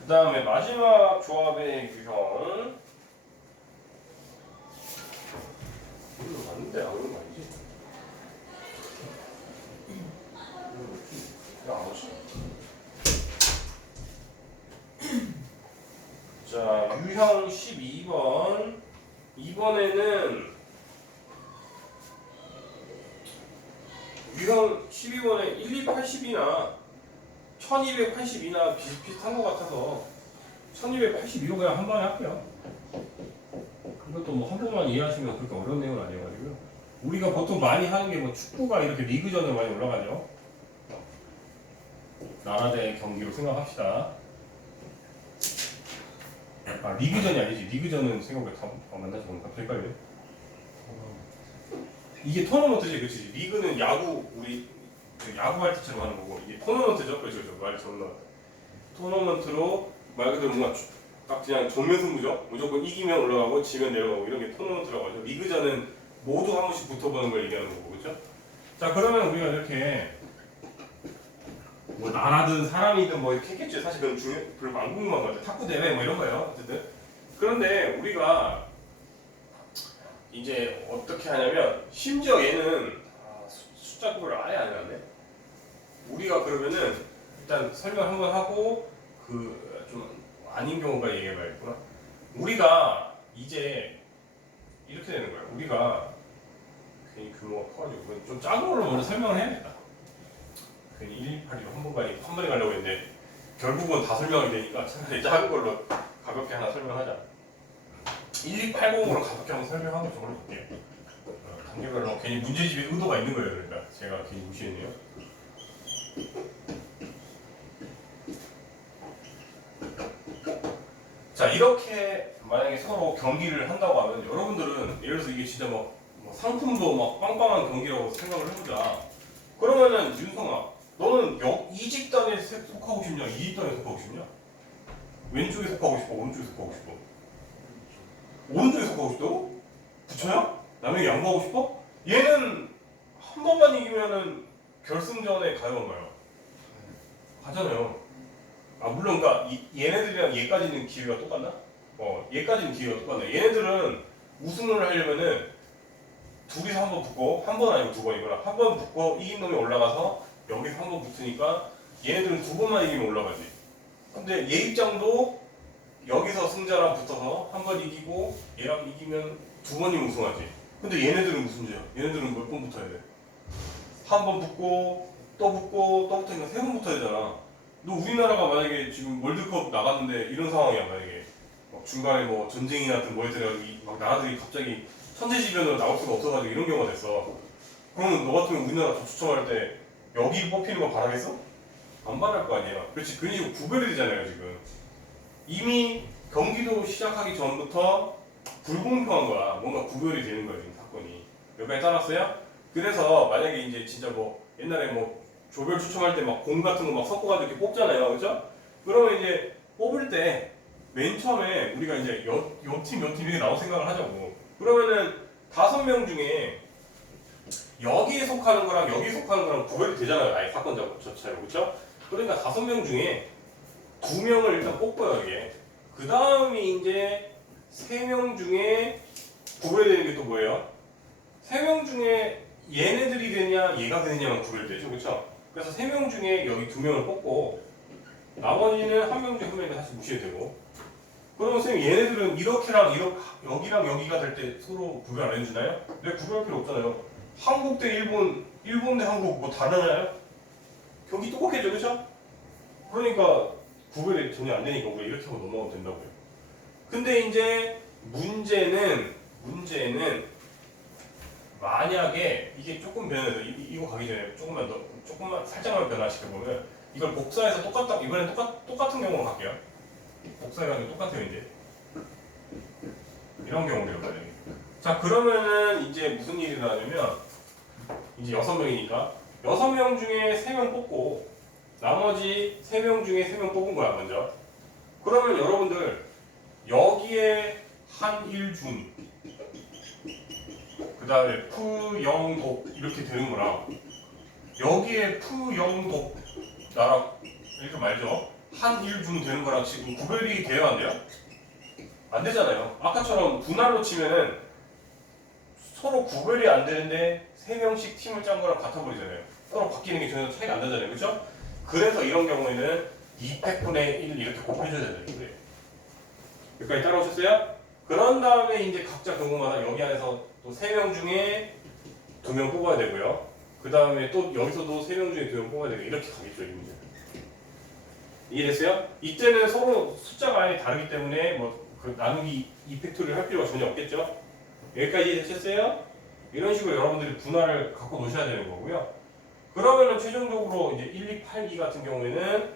그 다음에 마지막 조합의 유형. 이거 맞는데 안 오는 거 아니지? 안 오지? 자, 유형 12번. 이번에는 유형 12번에 1280이나 1282나 비슷비슷한 것 같아서 1282로 그냥 한 번에 할게요. 그것도 뭐 한 번만 이해하시면 그렇게 어려운 내용은 아니어가지고요. 우리가 보통 많이 하는 게 뭐 축구가 이렇게 리그전에 많이 올라가죠. 나라 대 경기로 생각합시다. 아 리그전이 아니지. 리그전은 생각보다 다 만나지 않나? 헷갈려. 이게 토너먼트지, 그렇지? 리그는 야구 우리 야구 할 때처럼 하는 거고 이게 토너먼트죠, 그렇죠? 말이 잘못 나왔다. 토너먼트로 말 그대로 뭔가 딱 그냥 정면 승부죠. 무조건 이기면 올라가고 지면 내려가고 이런 게 토너먼트라고 하죠. 리그전은 모두 한 번씩 붙어보는 걸 얘기하는 거고, 그렇죠? 자 그러면 우리가 이렇게 뭐 나라든 사람이든 뭐 이렇게 했겠죠. 사실 그건 별로 안 궁금한 것 같아요. 탁구 대회 뭐 이런 거예요. 어쨌든 그런데 우리가 이제 어떻게 하냐면 심지어 얘는 숫자 구별을 아예 안 해놨네. 우리가 그러면은 일단 설명 한번 하고 그 좀 아닌 경우가 얘기해봐야겠구나. 우리가 이제 이렇게 되는 거야. 우리가 괜히 규모가 커가지고 좀 작은 걸로 먼저 설명을 해야겠다. 괜히 118이로 한 번에 가려고 했는데 결국은 다 설명이 되니까 차라리 작은 걸로 가볍게 하나 설명하자. 1280으로 가볍게 한번 설명하고 저걸로 볼게요. 단계별로 괜히 문제집에 의도가 있는 거예요. 그러니까 제가 괜히 무시했네요. 자 이렇게 만약에 서로 경기를 한다고 하면 여러분들은 예를 들어서 이게 진짜 뭐 상품도 막 빵빵한 경기라고 생각을 해보자. 그러면은 윤성아 너는 이 집단에 속하고 싶냐 이 집단에 속하고 싶냐? 왼쪽에 속하고 싶어 오른쪽에 속하고 싶어? 오른쪽에 속하고 싶다고? 부처야? 남에게 양보하고 싶어? 얘는 한 번만 이기면은 결승전에 가요 안 가요? 가잖아요. 아 물론 그러니까 얘네들이랑 얘까지는 기회가 똑같나? 얘까지는 기회가 똑같나? 얘네들은 우승을 하려면은 둘이서 한 번 붙고 한 번 아니고 두 번이구나. 한 번 붙고 이긴 놈이 올라가서 여기서 한 번 붙으니까 얘네들은 두 번만 이기면 올라가지. 근데 얘 입장도 여기서 승자랑 붙어서 한 번 이기고 얘랑 이기면 두 번이면 우승하지. 근데 얘네들은 무슨 죄야? 얘네들은 몇 번 붙어야 돼? 한 번 붙고 또 붙고 또 붙으니까 세 번 붙어야 되잖아. 너 우리나라가 만약에 지금 월드컵 나갔는데 이런 상황이야. 만약에 막 중간에 뭐 전쟁이 났든 뭐 했든 막 나라들이 갑자기 천재지변으로 나올 수가 없어가지고 이런 경우가 됐어. 그러면 너 같으면 우리나라 저 추첨할 때 여기 뽑히는 거 바라겠어? 안 바랄 거 아니에요. 그렇지. 그런 식으로 구별이 되잖아요 지금. 이미 경기도 시작하기 전부터 불공평한 거야. 뭔가 구별이 되는 거야 지금 사건이. 여기까지 따랐어요? 그래서 만약에 이제 진짜 뭐 옛날에 뭐 조별 추첨할 때 막 공 같은 거 막 섞어가지고 이렇게 뽑잖아요, 그렇죠? 그러면 이제 뽑을 때 맨 처음에 우리가 이제 옆팀 이렇게 나올 생각을 하자고. 그러면은 5명 중에 여기에 속하는 거랑 여기에 속하는 거랑 구별이 되잖아요. 아예 사건 자체로, 그렇죠? 그러니까 5명 중에 2명을 일단 뽑고요, 이게. 그 다음이 이제 3명 중에 구별되는 게 또 뭐예요? 3명 중에 얘네들이 되냐, 얘가 되느냐만 구별되죠, 그렇죠? 그래서 3명 중에 여기 2명을 뽑고 나머지는 1명 중에 1명이니까 사실 무시해도 되고. 그러면 선생님 얘네들은 이렇게랑 여기랑 여기가 될 때 서로 구별 안 해주나요? 네, 구별할 필요 없잖아요. 한국 대 일본, 일본 대 한국 뭐 다르나요? 경기 똑같겠죠, 그렇죠? 그러니까 구별이 전혀 안 되니까 우리가 이렇게 하고 넘어가면 된다고요. 근데 이제 문제는 만약에 이게 조금 변해서 이거 가기 전에 조금만 살짝만 변화시켜 보면 이걸 복사해서 이번엔 똑같은 경우로 갈게요. 복사해가지고 똑같아요 이제. 이런 경우래요, 만약에. 자, 그러면은 이제 무슨 일이 일어나냐면 이제 6명이니까 6명 중에 3명 뽑고 나머지 3명 중에 3명 뽑은 거야 먼저. 그러면 여러분들 여기에 한일준 그 다음에 푸영독 이렇게 되는 거랑 여기에 푸영독 나랑 이렇게 말죠. 한일준 되는 거랑 지금 구별이 돼요, 안 돼요? 안 되잖아요. 아까처럼 분할로 치면은 서로 구별이 안 되는데 3명씩 팀을 짠 거랑 같아버리잖아요. 서로 바뀌는 게 전혀 차이가 안 나잖아요, 그렇죠? 그래서 이런 경우에는 200분의 1 이렇게 곱해줘야 되는 거예요. 여기까지 따라오셨어요? 그런 다음에 이제 각자 경우마다 여기 안에서 또 3명 중에 2명 뽑아야 되고요. 그 다음에 또 여기서도 3명 중에 2명 뽑아야 되고 이렇게 가겠죠, 이 문제. 이해됐어요? 이때는 서로 숫자가 아예 다르기 때문에 뭐 그 나누기 이펙토리를 할 필요가 전혀 없겠죠? 여기까지 이해되셨어요? 이런 식으로 여러분들이 분할을 갖고 노셔야 되는 거고요. 그러면은 최종적으로 이제 1, 2, 8, 2 같은 경우에는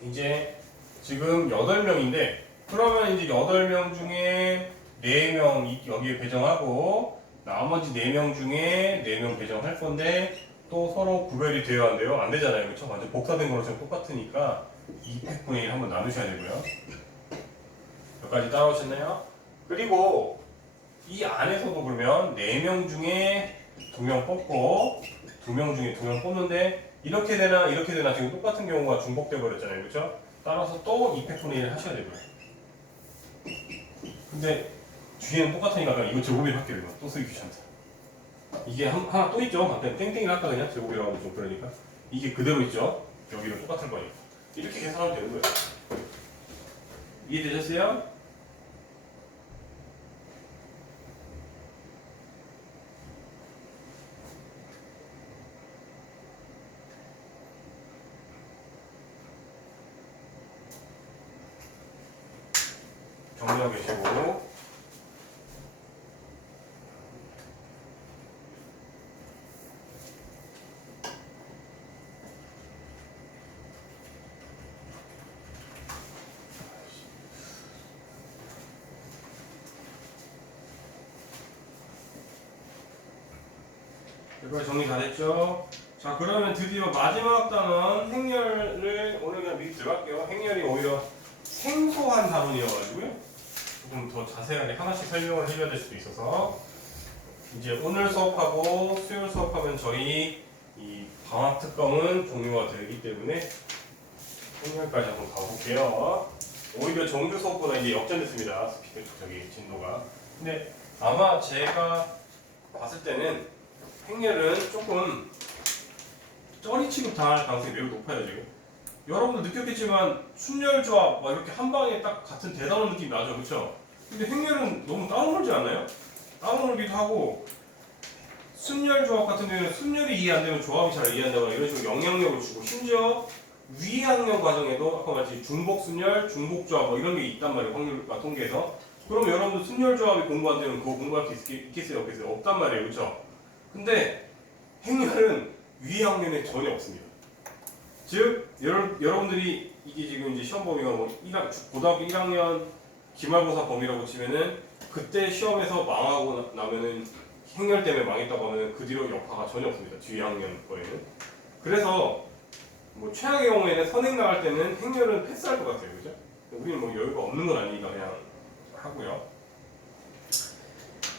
이제 지금 8명인데 그러면 이제 8명 중에 4명 여기에 배정하고 나머지 4명 중에 4명 배정할 건데 또 서로 구별이 돼야 안 돼요? 안 되잖아요. 그렇죠? 완전 복사된 거랑 지금 똑같으니까 200분의 1 한번 나누셔야 되고요. 여기까지 따라오셨나요? 그리고 이 안에서도 그러면 4명 중에 2명 뽑고 2명 중에 2명 뽑는데 이렇게 되나 이렇게 되나 지금 똑같은 경우가 중복돼 버렸잖아요. 그렇죠? 따라서 또 200분의 1 하셔야 되고요. 근데 뒤에는 똑같으니까 그냥 이거 제곱일 할게요. 이거 또 쓰기 귀찮다. 이게 하나 또 있죠. 갑자기 땡땡이를 할까 그냥 제곱이라고 하면 좀 그러니까 이게 그대로 있죠. 여기랑 똑같을 거니까 이렇게 계산하면 되는 거예요. 이해되셨어요? 정리하고 계시고 여기까지 정리 다 됐죠? 자, 그러면 드디어 마지막 단원 행렬을 오늘 그냥 미리 들어갈게요. 행렬이 오히려 생소한 단원이어가지고요. 조금 더 자세하게 하나씩 설명을 해줘야 될 수도 있어서 이제 오늘 수업하고 수요일 수업하면 저희 이 방학 특강은 종료가 되기 때문에 행렬까지 한번 가볼게요. 오히려 정규 수업보다 이제 역전됐습니다. 스피드 저기 진도가. 근데 아마 제가 봤을 때는 행렬은 조금 쩌리 취급당할 가능성이 매우 높아요 지금. 여러분도 느꼈겠지만 순열조합 막 이렇게 한 방에 딱 같은 대단한 느낌 나죠, 그렇죠? 근데 행렬은 너무 따로놀지 않나요? 따로놀기도 하고 순열조합 같은 경우는 순열이 이해 안 되면 조합이 잘 이해 안 되거나 이런 식으로 영향력을 주고 심지어 위학년 과정에도 아까 말했지 중복순열, 중복조합 뭐 이런 게 있단 말이에요, 확률과 통계에서. 그럼 여러분들 순열조합이 공부 안 되면 그거 공부할 수 있겠어요, 없겠어요? 없단 말이에요, 그렇죠? 근데 행렬은 위의 학년에 전혀 없습니다. 즉 여러분들이 이게 지금 이제 시험 범위가 뭐 고등학교 1학년 기말고사 범위라고 치면은 그때 시험에서 망하고 나면은 행렬 때문에 망했다고 하면은 그 뒤로 여파가 전혀 없습니다. 뒤 학년 거에는. 그래서 뭐 최악의 경우에는 선행 나갈 때는 행렬은 패스할 것 같아요, 그죠? 우리는 뭐 여유가 없는 건 아니니까 그냥 하고요.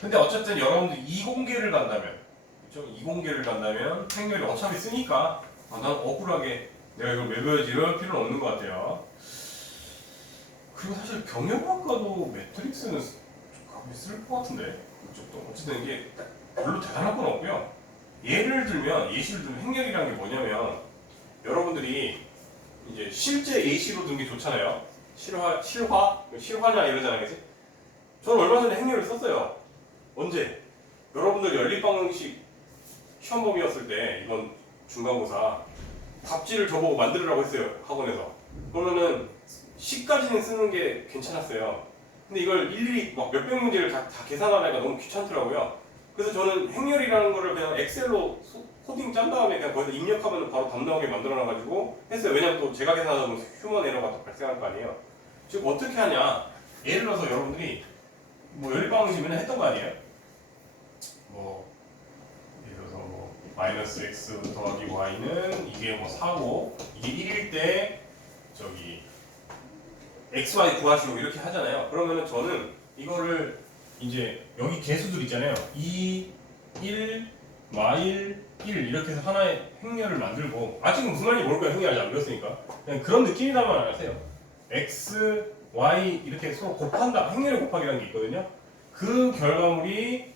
근데 어쨌든 여러분들 이공계를 간다면, 그렇죠? 이공계를 간다면 행렬이 어차피 쓰니까 난 억울하게 내가 이걸 외워야지 이럴 필요는 없는 것 같아요. 그리고 사실 경영학과도 매트릭스는 쓸 것 같은데 이쪽도 어쨌든 이게 별로 대단한 건 없고요. 예시를 들면 행렬이라는 게 뭐냐면 여러분들이 이제 실제 예시로 든 게 좋잖아요. 실화냐 이러잖아요, 그치? 저는 얼마 전에 행렬을 썼어요. 언제? 여러분들 연립방정식 시험 범위였을 때 이번 중간고사 답지를 저보고 만들으라고 했어요, 학원에서. 그러면은 10까지는 쓰는 게 괜찮았어요. 근데 이걸 일일이 막 몇백 문제를 다 계산하기가 너무 귀찮더라고요. 그래서 저는 행렬이라는 거를 그냥 엑셀로 코딩 짠 다음에 그냥 거기다 입력하면 바로 답 나오게 만들어놔가지고 했어요. 왜냐면 또 제가 계산하다 보면 휴먼 에러가 또 발생할 거 아니에요. 즉 어떻게 하냐? 예를 들어서 여러분들이 뭐 연립방정식이면 했던 거 아니에요? 뭐 예를 들어서 뭐 마이너스 x 더하기 y는 이게 뭐 4고 이게 1일 때 저기 x, y 구하시고 이렇게 하잖아요. 그러면은 저는 이거를 이제 여기 개수들 있잖아요. 2, 1, 마일, 1 이렇게 해서 하나의 행렬을 만들고 아직은 무슨 말인지 모를 거예요. 행렬 아직 안 배웠으니까. 그냥 그런 느낌이다만 알아세요. x, y 이렇게 서로 곱한다. 행렬의 곱하기라는 게 있거든요. 그 결과물이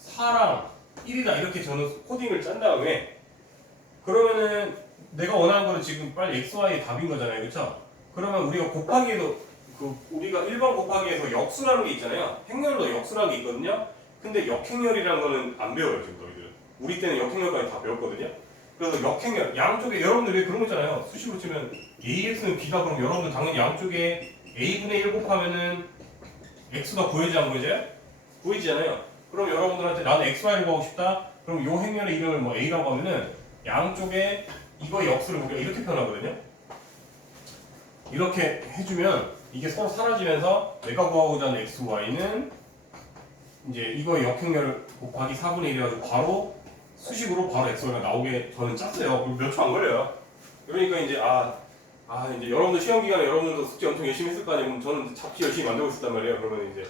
4랑 1이다 이렇게 저는 코딩을 짠 다음에 그러면은 내가 원하는 거는 지금 빨리 x, y의 답인 거잖아요. 그렇죠? 그러면 우리가 곱하기에도 우리가 일반 곱하기에서 역수라는 게 있잖아요. 행렬로 역수라는 게 있거든요. 근데 역행렬이라는 거는 안 배워요, 지금 너희들은. 우리 때는 역행렬까지 다 배웠거든요. 그래서 역행렬 양쪽에 여러분들 왜 그런 거 있잖아요. 수식으로 치면 AX는 B다 그러면 여러분들 당연히 양쪽에 A분의 1 곱하면은 X가 구해지지 안 구해져요? 구해지잖아요. 그럼 여러분들한테 나는 XY를 구하고 싶다. 그럼 요 행렬의 이름을 뭐 A라고 하면은 양쪽에 이거 역수를 우리가 이렇게 표현하거든요. 이렇게 해주면 이게 서로 사라지면서 내가 구하고자 하는 x, y는 이제 이거 역행렬 곱하기 4분의 1이라고 바로 수식으로 바로 x, y가 나오게 저는 짰어요. 몇 초 안 걸려요. 그러니까 이제 이제 여러분들 시험 기간에 여러분들도 숙제 엄청 열심히 했을 거 아니에요. 그럼 저는 잡지 열심히 만들고 있었단 말이에요. 그러면 이제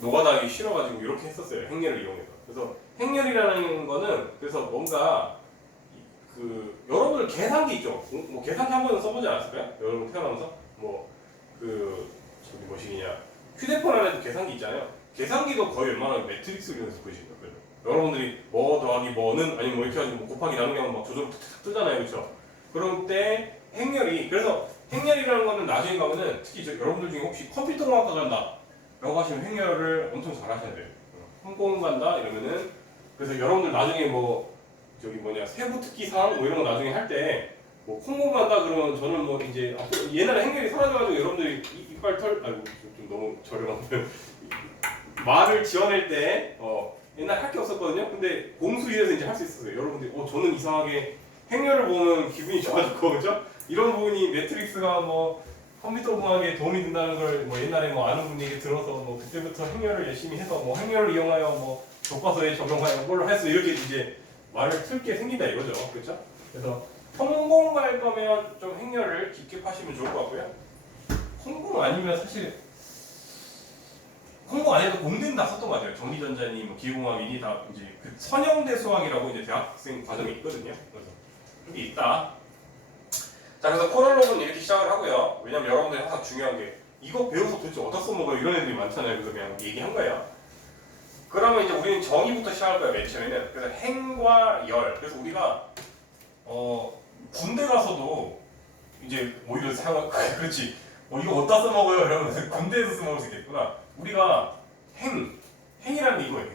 노가다하기 싫어가지고 이렇게 했었어요. 행렬을 이용해서. 그래서 행렬이라는 거는 그래서 뭔가 여러분들 계산기 있죠? 뭐 계산기 한 번은 써보지 않았을까요? 여러분 태어나면서 뭐시기냐 휴대폰 안에도 계산기 있잖아요. 계산기도 거의 웬만하면 매트릭스를 이용해서 보시는 거예요. 여러분들이 뭐 더하기 뭐는 아니면 뭐 이렇게 해가지고 뭐 곱하기 나누기 하면 막 조절로 탁탁 뜨잖아요, 그렇죠? 그럴 때 행렬이 그래서 행렬이라는 거는 나중에 가면은 특히 여러분들 중에 혹시 컴퓨터공학과 간다 라고 하시면 행렬을 엄청 잘 하셔야 돼요. 항공 간다 이러면은 그래서 여러분들 나중에 세부 특기상 뭐 이런 거 나중에 할 때 뭐 콩고간다 그러면 저는 뭐 이제 옛날에 행렬이 사라져가지고 여러분들이 이빨 털 아이고 좀 너무 저렴한데 말을 지어낼 때 옛날 할 게 없었거든요. 근데 공수위에서 이제 할 수 있었어요. 여러분들이 저는 이상하게 행렬을 보면 기분이 좋아졌고 그죠? 이런 부분이 매트릭스가 뭐 컴퓨터 공학에 도움이 된다는 걸 뭐 옛날에 뭐 아는 분 얘기 들어서 뭐 그때부터 행렬을 열심히 해서 뭐 행렬을 이용하여 뭐 교과서에 적용하여 뭘 할 수 이렇게 이제 말을 틀게 생긴다 이거죠. 그렇죠? 그래서 성공 갈 거면 좀 행렬을 깊게 파시면 좋을 것 같고요. 성공 아니면 사실 성공 안 해도 공대는 다 썼던 것 같아요. 전기전자니 뭐 기계공학이니 다 이제 그 선형대 수학이라고 이제 대학생 과정이 있거든요. 그래서 그게 있다. 자, 그래서 코널로그는 이렇게 시작을 하고요. 왜냐면 여러분들이 항상 중요한 게 이거 배워서 도대체 어디다 써먹어요 이런 애들이 많잖아요. 그래서 그냥 얘기한 거예요. 그러면 이제 우리는 정의부터 시작할 거예요. 맨 처음에는. 그래서 행과 열. 그래서 우리가 군대 가서도 이제 오히려 그렇지. 이거 어디다 써먹어요? 이러면 군대에서 써먹을 수 있겠구나. 우리가 행이라는 게 이거예요.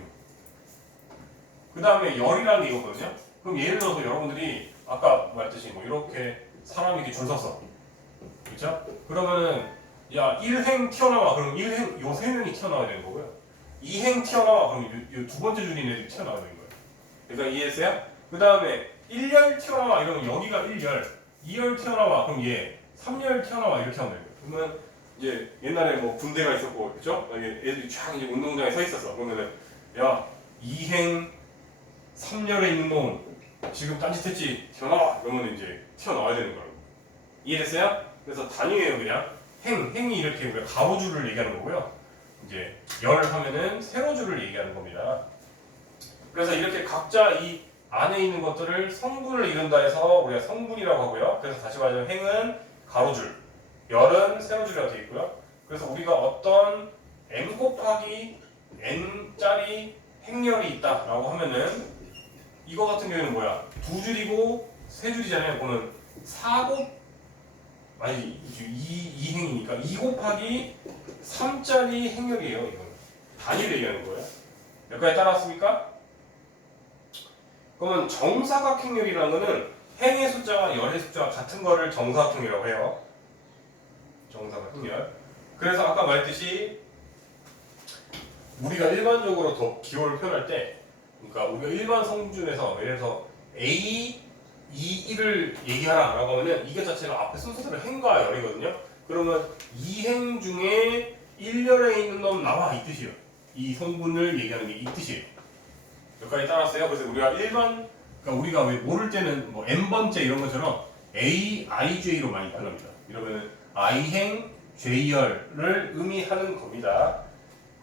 그 다음에 열이라는 게 이거거든요. 그럼 예를 들어서 여러분들이 아까 말했듯이 뭐 이렇게 사람이 이렇게 줄 섰어. 그렇죠? 그러면은 야 1행 튀어나와. 그럼 1행 요 세 명이 튀어나와야 되는 거고요. 2행 튀어나와. 그럼 요 두 번째 줄인 애들이 튀어나와야 되는 거예요. 그러니까 이해했어요? 그 다음에 1열 튀어나와 이러면 여기가 1열, 2열 튀어나와 그럼 얘 3열 튀어나와 이렇게 하면 돼요. 그러면 이제 옛날에 뭐 군대가 있었고 그죠? 여기 애들이 쫙 이제 운동장에 서 있었어. 그러면은 야 2행 3열에 있는 놈 지금 딴짓했지 튀어나와 그러면 이제 튀어나와야 되는 거라고. 이해됐어요? 그래서 단위예요 그냥. 행이 이렇게 우리가 가로줄을 얘기하는 거고요. 이제 열 하면은 세로줄을 얘기하는 겁니다. 그래서 이렇게 각자 이 안에 있는 것들을 성분을 이룬다 해서 우리가 성분이라고 하고요. 그래서 다시 말하면 행은 가로줄, 열은 세로줄이라고 되어 있고요. 그래서 우리가 어떤 m 곱하기 n짜리 행열이 있다라고 하면은 이거 같은 경우에는 뭐야? 두 줄이고 세 줄이잖아요. 그러면 4곱 아니 2행이니까 2 곱하기 3짜리 행렬이에요. 이거는 단위를 얘기하는 거예요. 여기까지 따라왔습니까? 그러면 정사각행렬이라는 거는 행의 숫자와 열의 숫자가 같은 거를 정사각행렬이라고 해요. 정사각행렬. 그래서 아까 말했듯이 우리가 일반적으로 더 기호를 표현할 때 그러니까 우리가 일반 성분중에서 예를 들어서 A 2를 얘기하라 라고 하면은 이게 자체가 앞에 순서대로 행과 열이거든요. 그러면 2행 중에 1열에 있는 놈 나와 이 뜻이에요. 이 성분을 얘기하는 게 이 뜻이에요. 여기까지 따랐어요. 그래서 우리가 일반 그러니까 우리가 왜 모를 때는 뭐 n번째 이런 것처럼 A, IJ로 많이 표현합니다. 이러면 I행, J열을 의미하는 겁니다.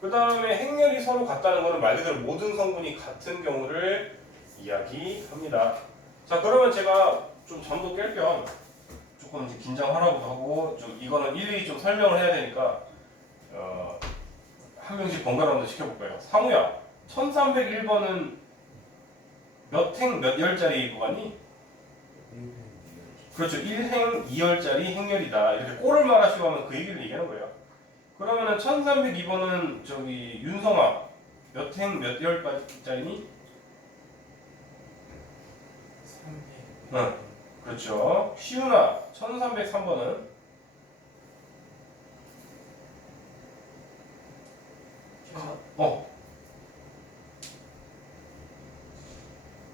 그 다음에 행렬이 서로 같다는 것은 말 그대로 모든 성분이 같은 경우를 이야기합니다. 자 그러면 제가 좀 잠도 깰 겸 조금 이제 긴장하라고도 하고 좀 이거는 일일이 좀 설명을 해야 되니까 한 명씩 번갈아 한번 시켜볼까요? 상우야 1301번은 몇 행 몇 열짜리 구간이? 그렇죠 1행 2열짜리 행렬이다 이렇게 꼴을 말하시고 하면 그 얘기를 얘기하는 거예요. 그러면은 1302번은 저기 윤성아 몇 행 몇 열짜리니? 응, 그렇죠. 시윤아, 1303번은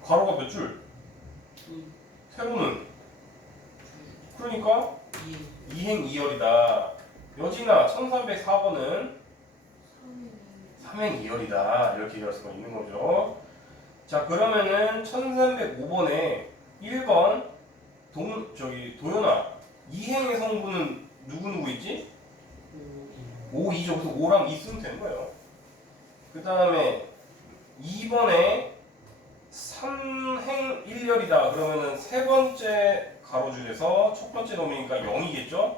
괄호가 몇 줄? 세로는? 그러니까 2행 2열이다. 여진아, 1304번은 3행 2열이다. 이렇게 얘기할 수가 있는 거죠. 자, 그러면은 1305번에 1번 도연아 2행의 성분은 누구 있지? 5, 2죠. 그래서 5랑 2 쓰면 되는 거예요. 그 다음에 2번에 3행 1열이다. 그러면은 세 번째 가로줄에서 첫 번째 놈이니까 0이겠죠?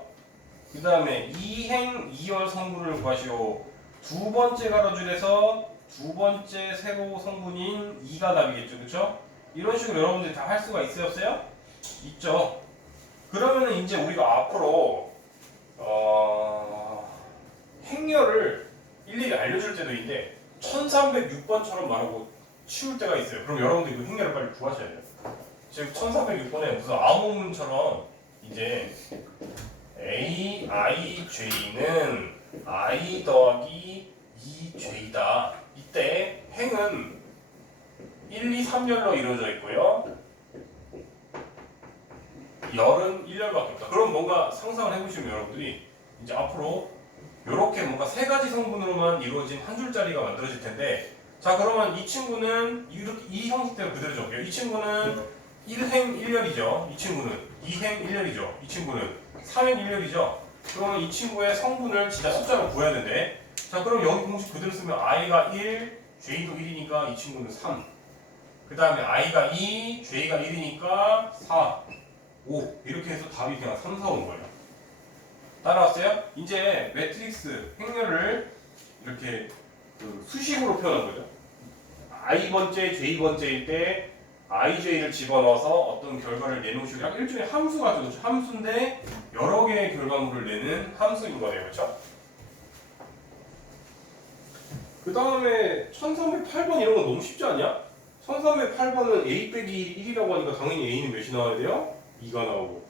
그 다음에 2행 2열 성분을 구하시오. 두 번째 가로줄에서 두 번째 세로 성분인 2가 답이겠죠. 그렇죠? 이런 식으로 여러분들이 다 할 수가 있어요? 없어요? 있죠. 그러면은 이제 우리가 앞으로 행렬을 일일이 알려줄 때도 있는데 1306번처럼 말하고 치울 때가 있어요. 그럼 여러분들이 그 행렬을 빨리 구하셔야 돼요. 지금 1306번에 무슨 암호문처럼 이제 A, I, J는 I 더하기 2J다. 이때 행은 1, 2, 3열로 이루어져 있고요. 열은 1열밖에 없다. 그럼 뭔가 상상을 해보시면 여러분들이 이제 앞으로 이렇게 뭔가 세 가지 성분으로만 이루어진 한 줄짜리가 만들어질 텐데 자 그러면 이 친구는 이렇게 이 형식대로 그대로 적을게요. 이 친구는 1행 1열이죠. 이 친구는 2행 1열이죠. 이 친구는 3행 1열이죠. 그러면 이 친구의 성분을 진짜 숫자로 구해야 되는데 자 그럼 여기 공식 그대로 쓰면 i가 1, j도 1이니까 이 친구는 3. 그 다음에 i가 2, j가 1이니까 4, 5 이렇게 해서 답이 그냥 3, 4 온 거예요. 따라왔어요? 이제 매트릭스 행렬을 이렇게 그 수식으로 표현한 거죠. i번째, j번째일 때 ij를 집어넣어서 어떤 결과를 내놓으시고 약 일종의 함수 같은 거죠. 함수인데 여러 개의 결과물을 내는 함수인 거네요. 그렇죠? 그 다음에 1308번 이런 거 너무 쉽지 않냐? 1308번은 a 빼기 1이라고 하니까 당연히 a는 몇이 나와야 돼요? 2가 나오고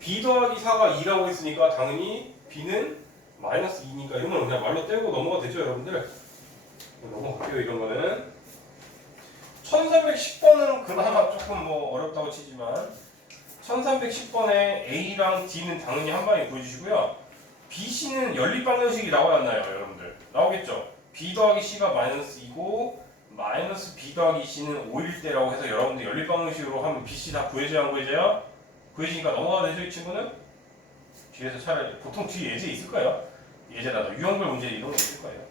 b 더하기 4가 2라고 했으니까 당연히 b는 마이너스 2니까 이런 건 그냥 말로 떼고 넘어가 되죠 여러분들? 넘어갈게요 이런 거는 1310번은 그나마 조금 뭐 어렵다고 치지만 1310번에 A랑 D는 당연히 한 방에 구해주시고요. B, C는 연립방정식이 나와야 하나요, 여러분들? 나오겠죠? B 더하기 C가 마이너스 2고 마이너스 B 더하기 C는 5일 때라고 해서 여러분들 연립방정식으로 하면 B, C 다 구해져야 안 구해져요? 구해지니까 넘어가 되죠, 이 친구는? 뒤에서 차라리 보통 뒤에 예제 있을 거예요. 예제라도 유형별 문제 이런 거 있을 거예요.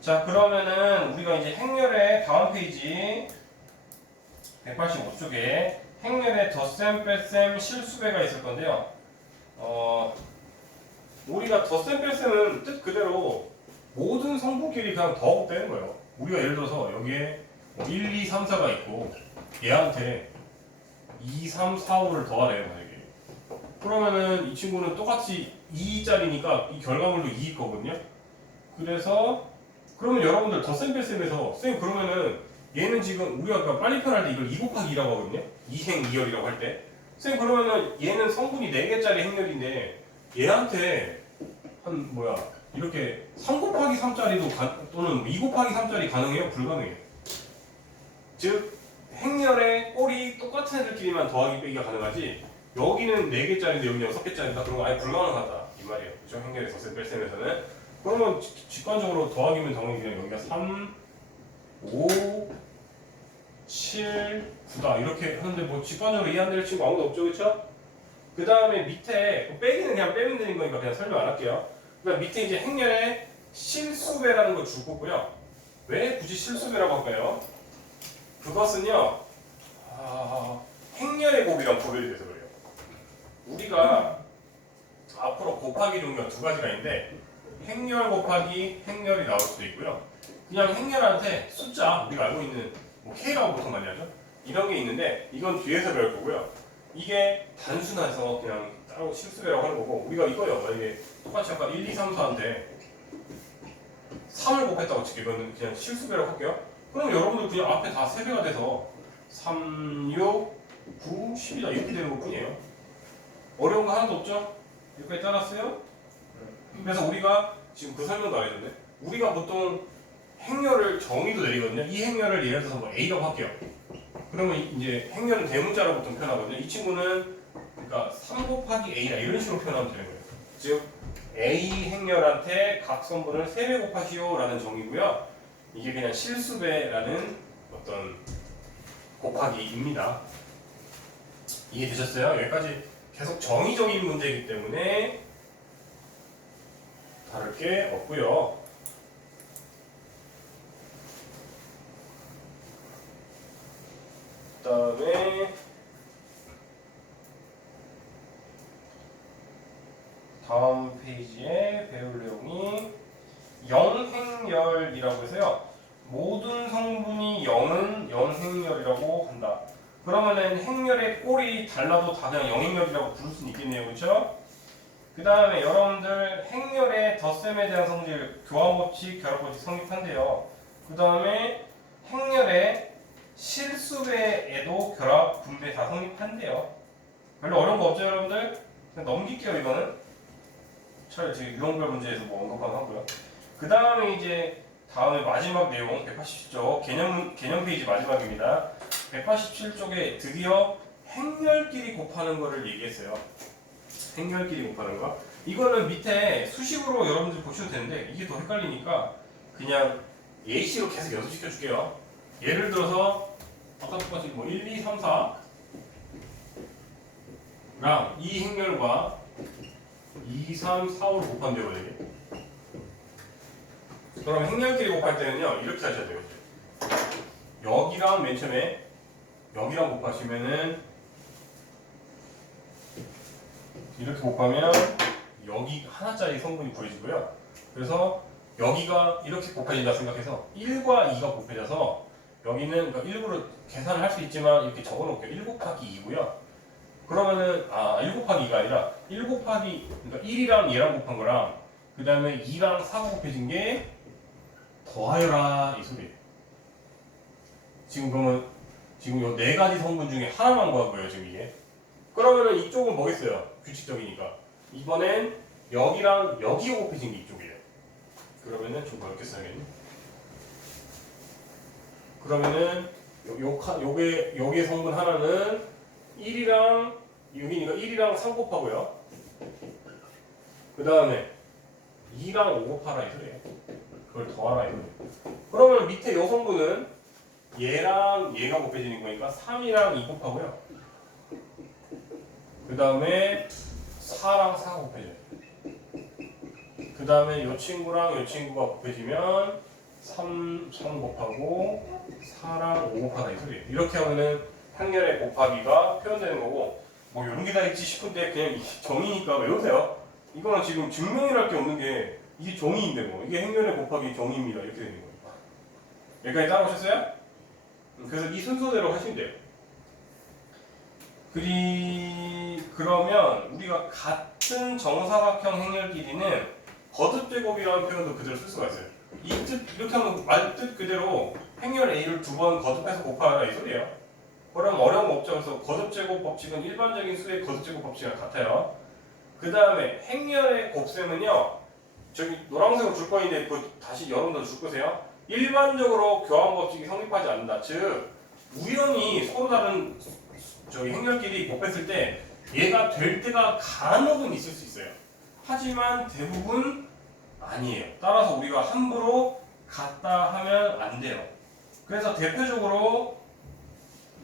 자, 그러면은 우리가 이제 행렬의 다음 페이지 185쪽에 행렬의 덧셈, 뺄셈, 실수배가 있을 건데요. 우리가 덧셈, 뺄셈은 뜻 그대로 모든 성분끼리 그냥 더하고 빼는 거예요. 우리가 예를 들어서 여기에 뭐 1, 2, 3, 4가 있고 얘한테 2, 3, 4, 5를 더하래요, 만약에. 그러면은 이 친구는 똑같이 2짜리니까 이 결과물도 2일 거거든요. 그래서 그러면 여러분들 덧셈 뺄셈에서 쌤 그러면은 얘는 지금 우리가 아까 빨리 표현할 때 이걸 2 곱하기 2라고 하거든요. 2행 2열이라고 할 때. 쌤 그러면은 얘는 성분이 4개짜리 행렬인데 얘한테 한 뭐야 이렇게 3 곱하기 3짜리도 또는 2 곱하기 3짜리 가능해요? 불가능해요. 즉 행렬의 꼴이 똑같은 애들끼리만 더하기 빼기가 가능하지 여기는 4개짜리인데 여기는 6개짜리다 그런 거 아예 불가능하다 이 말이에요. 그죠? 행렬의 덧셈 뺄셈에서는 그러면 직관적으로 더하기면 당연히 그냥 여기가 3, 5, 7, 9다 이렇게 하는데 뭐 직관적으로 이해 안 되는 친구 아무도 없죠, 그렇죠? 그 다음에 밑에 빼기는 그냥 빼면 되는 거니까 그냥 설명 안 할게요. 그다음 밑에 이제 행렬의 실수배라는 걸 줄 거고요. 왜 굳이 실수배라고 할까요? 그것은요, 행렬의 곱이랑 구별이 돼서 그래요. 우리가 앞으로 곱하기 종류가 2가지가 있는데 행렬 곱하기 행렬이 나올 수도 있고요. 그냥 행렬한테 숫자 우리가 알고 있는 뭐 K라고 보통 많이 하죠. 이런 게 있는데 이건 뒤에서 배울 거고요. 이게 단순해서 그냥 따로 실수배라고 하는 거고 우리가 이거요. 만약에 똑같이 아까 1, 2, 3, 4인데 3을 곱했다고 칠게요. 이거는 그냥 실수배라고 할게요. 그럼 여러분들 그냥 앞에 다 3배가 돼서 3, 6, 9, 10이다 이렇게 되는 것 뿐이에요. 어려운 거 하나도 없죠? 여기까지 따랐어요? 그래서 우리가 지금 그 설명도 안 해줬네. 우리가 보통 행렬을 정의도 내리거든요. 이 행렬을 예를 들어서 뭐 A라고 할게요. 그러면 이제 행렬은 대문자로 보통 표현하거든요. 이 친구는 그러니까 3 곱하기 A라 이런 식으로 표현하면 되는 거예요. 즉 A 행렬한테 각 성분을 3배 곱하시오라는 정의고요. 이게 그냥 실수배라는 어떤 곱하기입니다. 이해되셨어요? 여기까지 계속 정의적인 문제이기 때문에 다를 게 없고요. 그 다음에 다음 페이지에 배울 내용이 영행열이라고 해서요. 모든 성분이 0은 영행열이라고 한다. 그러면은 행렬의 꼴이 달라도 다 그냥 영행열이라고 부를 수는 있겠네요. 그렇죠? 그 다음에 여러분들 행렬의 덧셈에 대한 성질 교환법칙, 결합법칙 성립한대요. 그 다음에 행렬의 실수배에도 결합, 분배 다 성립한대요. 별로 어려운 거 없죠 여러분들? 그냥 넘길게요 이거는. 차라리 지금 유형별 문제에서 뭐 언급하고 하고요. 그 다음에 이제 다음에 마지막 내용 187쪽 개념 페이지 마지막입니다. 187쪽에 드디어 행렬끼리 곱하는 거를 얘기했어요. 행렬끼리 곱하는 거. 이거는 밑에 수식으로 여러분들 보셔도 되는데 이게 더 헷갈리니까 그냥 예시로 계속 연습시켜 줄게요. 예를 들어서 아까 똑같이 뭐 1, 2, 3, 4랑 이 행렬과 2, 3, 4, 5를 곱한대요. 이게. 그럼 행렬끼리 곱할 때는요 이렇게 하셔야 돼요. 여기랑 맨 처음에 여기랑 곱하시면은 이렇게 곱하면 여기 하나짜리 성분이 구해지고요. 그래서 여기가 이렇게 곱해진다 생각해서 1과 2가 곱해져서 여기는 그러니까 일부러 계산을 할 수 있지만 이렇게 적어놓을게요. 1 곱하기 2고요. 그러면은 1 곱하기 2가 아니라 1 곱하기 그러니까 1이랑 얘랑 곱한 거랑 그 다음에 2랑 4가 곱해진 게 더하여라 이 소리예요. 지금 그러면 지금 요 4가지 성분 중에 하나만 구한 거예요. 지금 이게. 그러면은 이쪽은 뭐겠어요? 규칙적이니까. 이번엔 여기랑 여기가 곱해진 게 이쪽이에요. 그러면은 좀 어렵게 써야겠네. 그러면은 요게 성분 하나는 1이랑 여기니까 1이랑 3 곱하고요. 그 다음에 2랑 5 곱하라 이 소리예요. 그걸 더하라 이 소리예요. 그러면 밑에 요 성분은 얘랑 얘가 곱해지는 거니까 3이랑 2 곱하고요. 그 다음에 4랑 4가 곱해져요. 그 다음에 요 친구랑 요 친구가 곱해지면 3 곱하고 4랑 5 곱하다 이 소리예요. 이렇게 하면은 행렬의 곱하기가 표현되는 거고, 뭐 이런 게 다 있지 싶은데 그냥 정의니까 외우세요. 이거는 지금 증명이랄 게 없는 게 이게 정의인데 뭐 이게 행렬의 곱하기 정의입니다 이렇게 되는 거니까. 여기까지 따라오셨어요? 그래서 이 순서대로 하시면 돼요. 그러면 우리가 같은 정사각형 행렬 길이는 거듭제곱이라는 표현도 그대로 쓸 수가 있어요. 이 뜻 이렇게 하면 말 뜻 그대로 행렬 A를 두 번 거듭해서 곱하라 이 소리예요. 그럼 어려운 거 없죠. 그래서 거듭제곱 법칙은 일반적인 수의 거듭제곱 법칙이랑 같아요. 그 다음에 행렬의 곱셈은요. 저기 노란색으로 줄 거인데 그 다시 여러분들 줄 거세요. 일반적으로 교환 법칙이 성립하지 않는다. 즉 우연히 서로 다른 저기 행렬끼리 곱했을 때 얘가 될 때가 간혹은 있을 수 있어요. 하지만 대부분 아니에요. 따라서 우리가 함부로 같다 하면 안 돼요. 그래서 대표적으로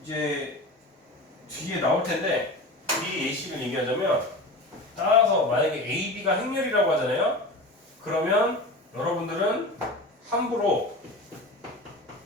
이제 뒤에 나올 텐데 이 예식을 얘기하자면, 따라서 만약에 A, B가 행렬이라고 하잖아요. 그러면 여러분들은 함부로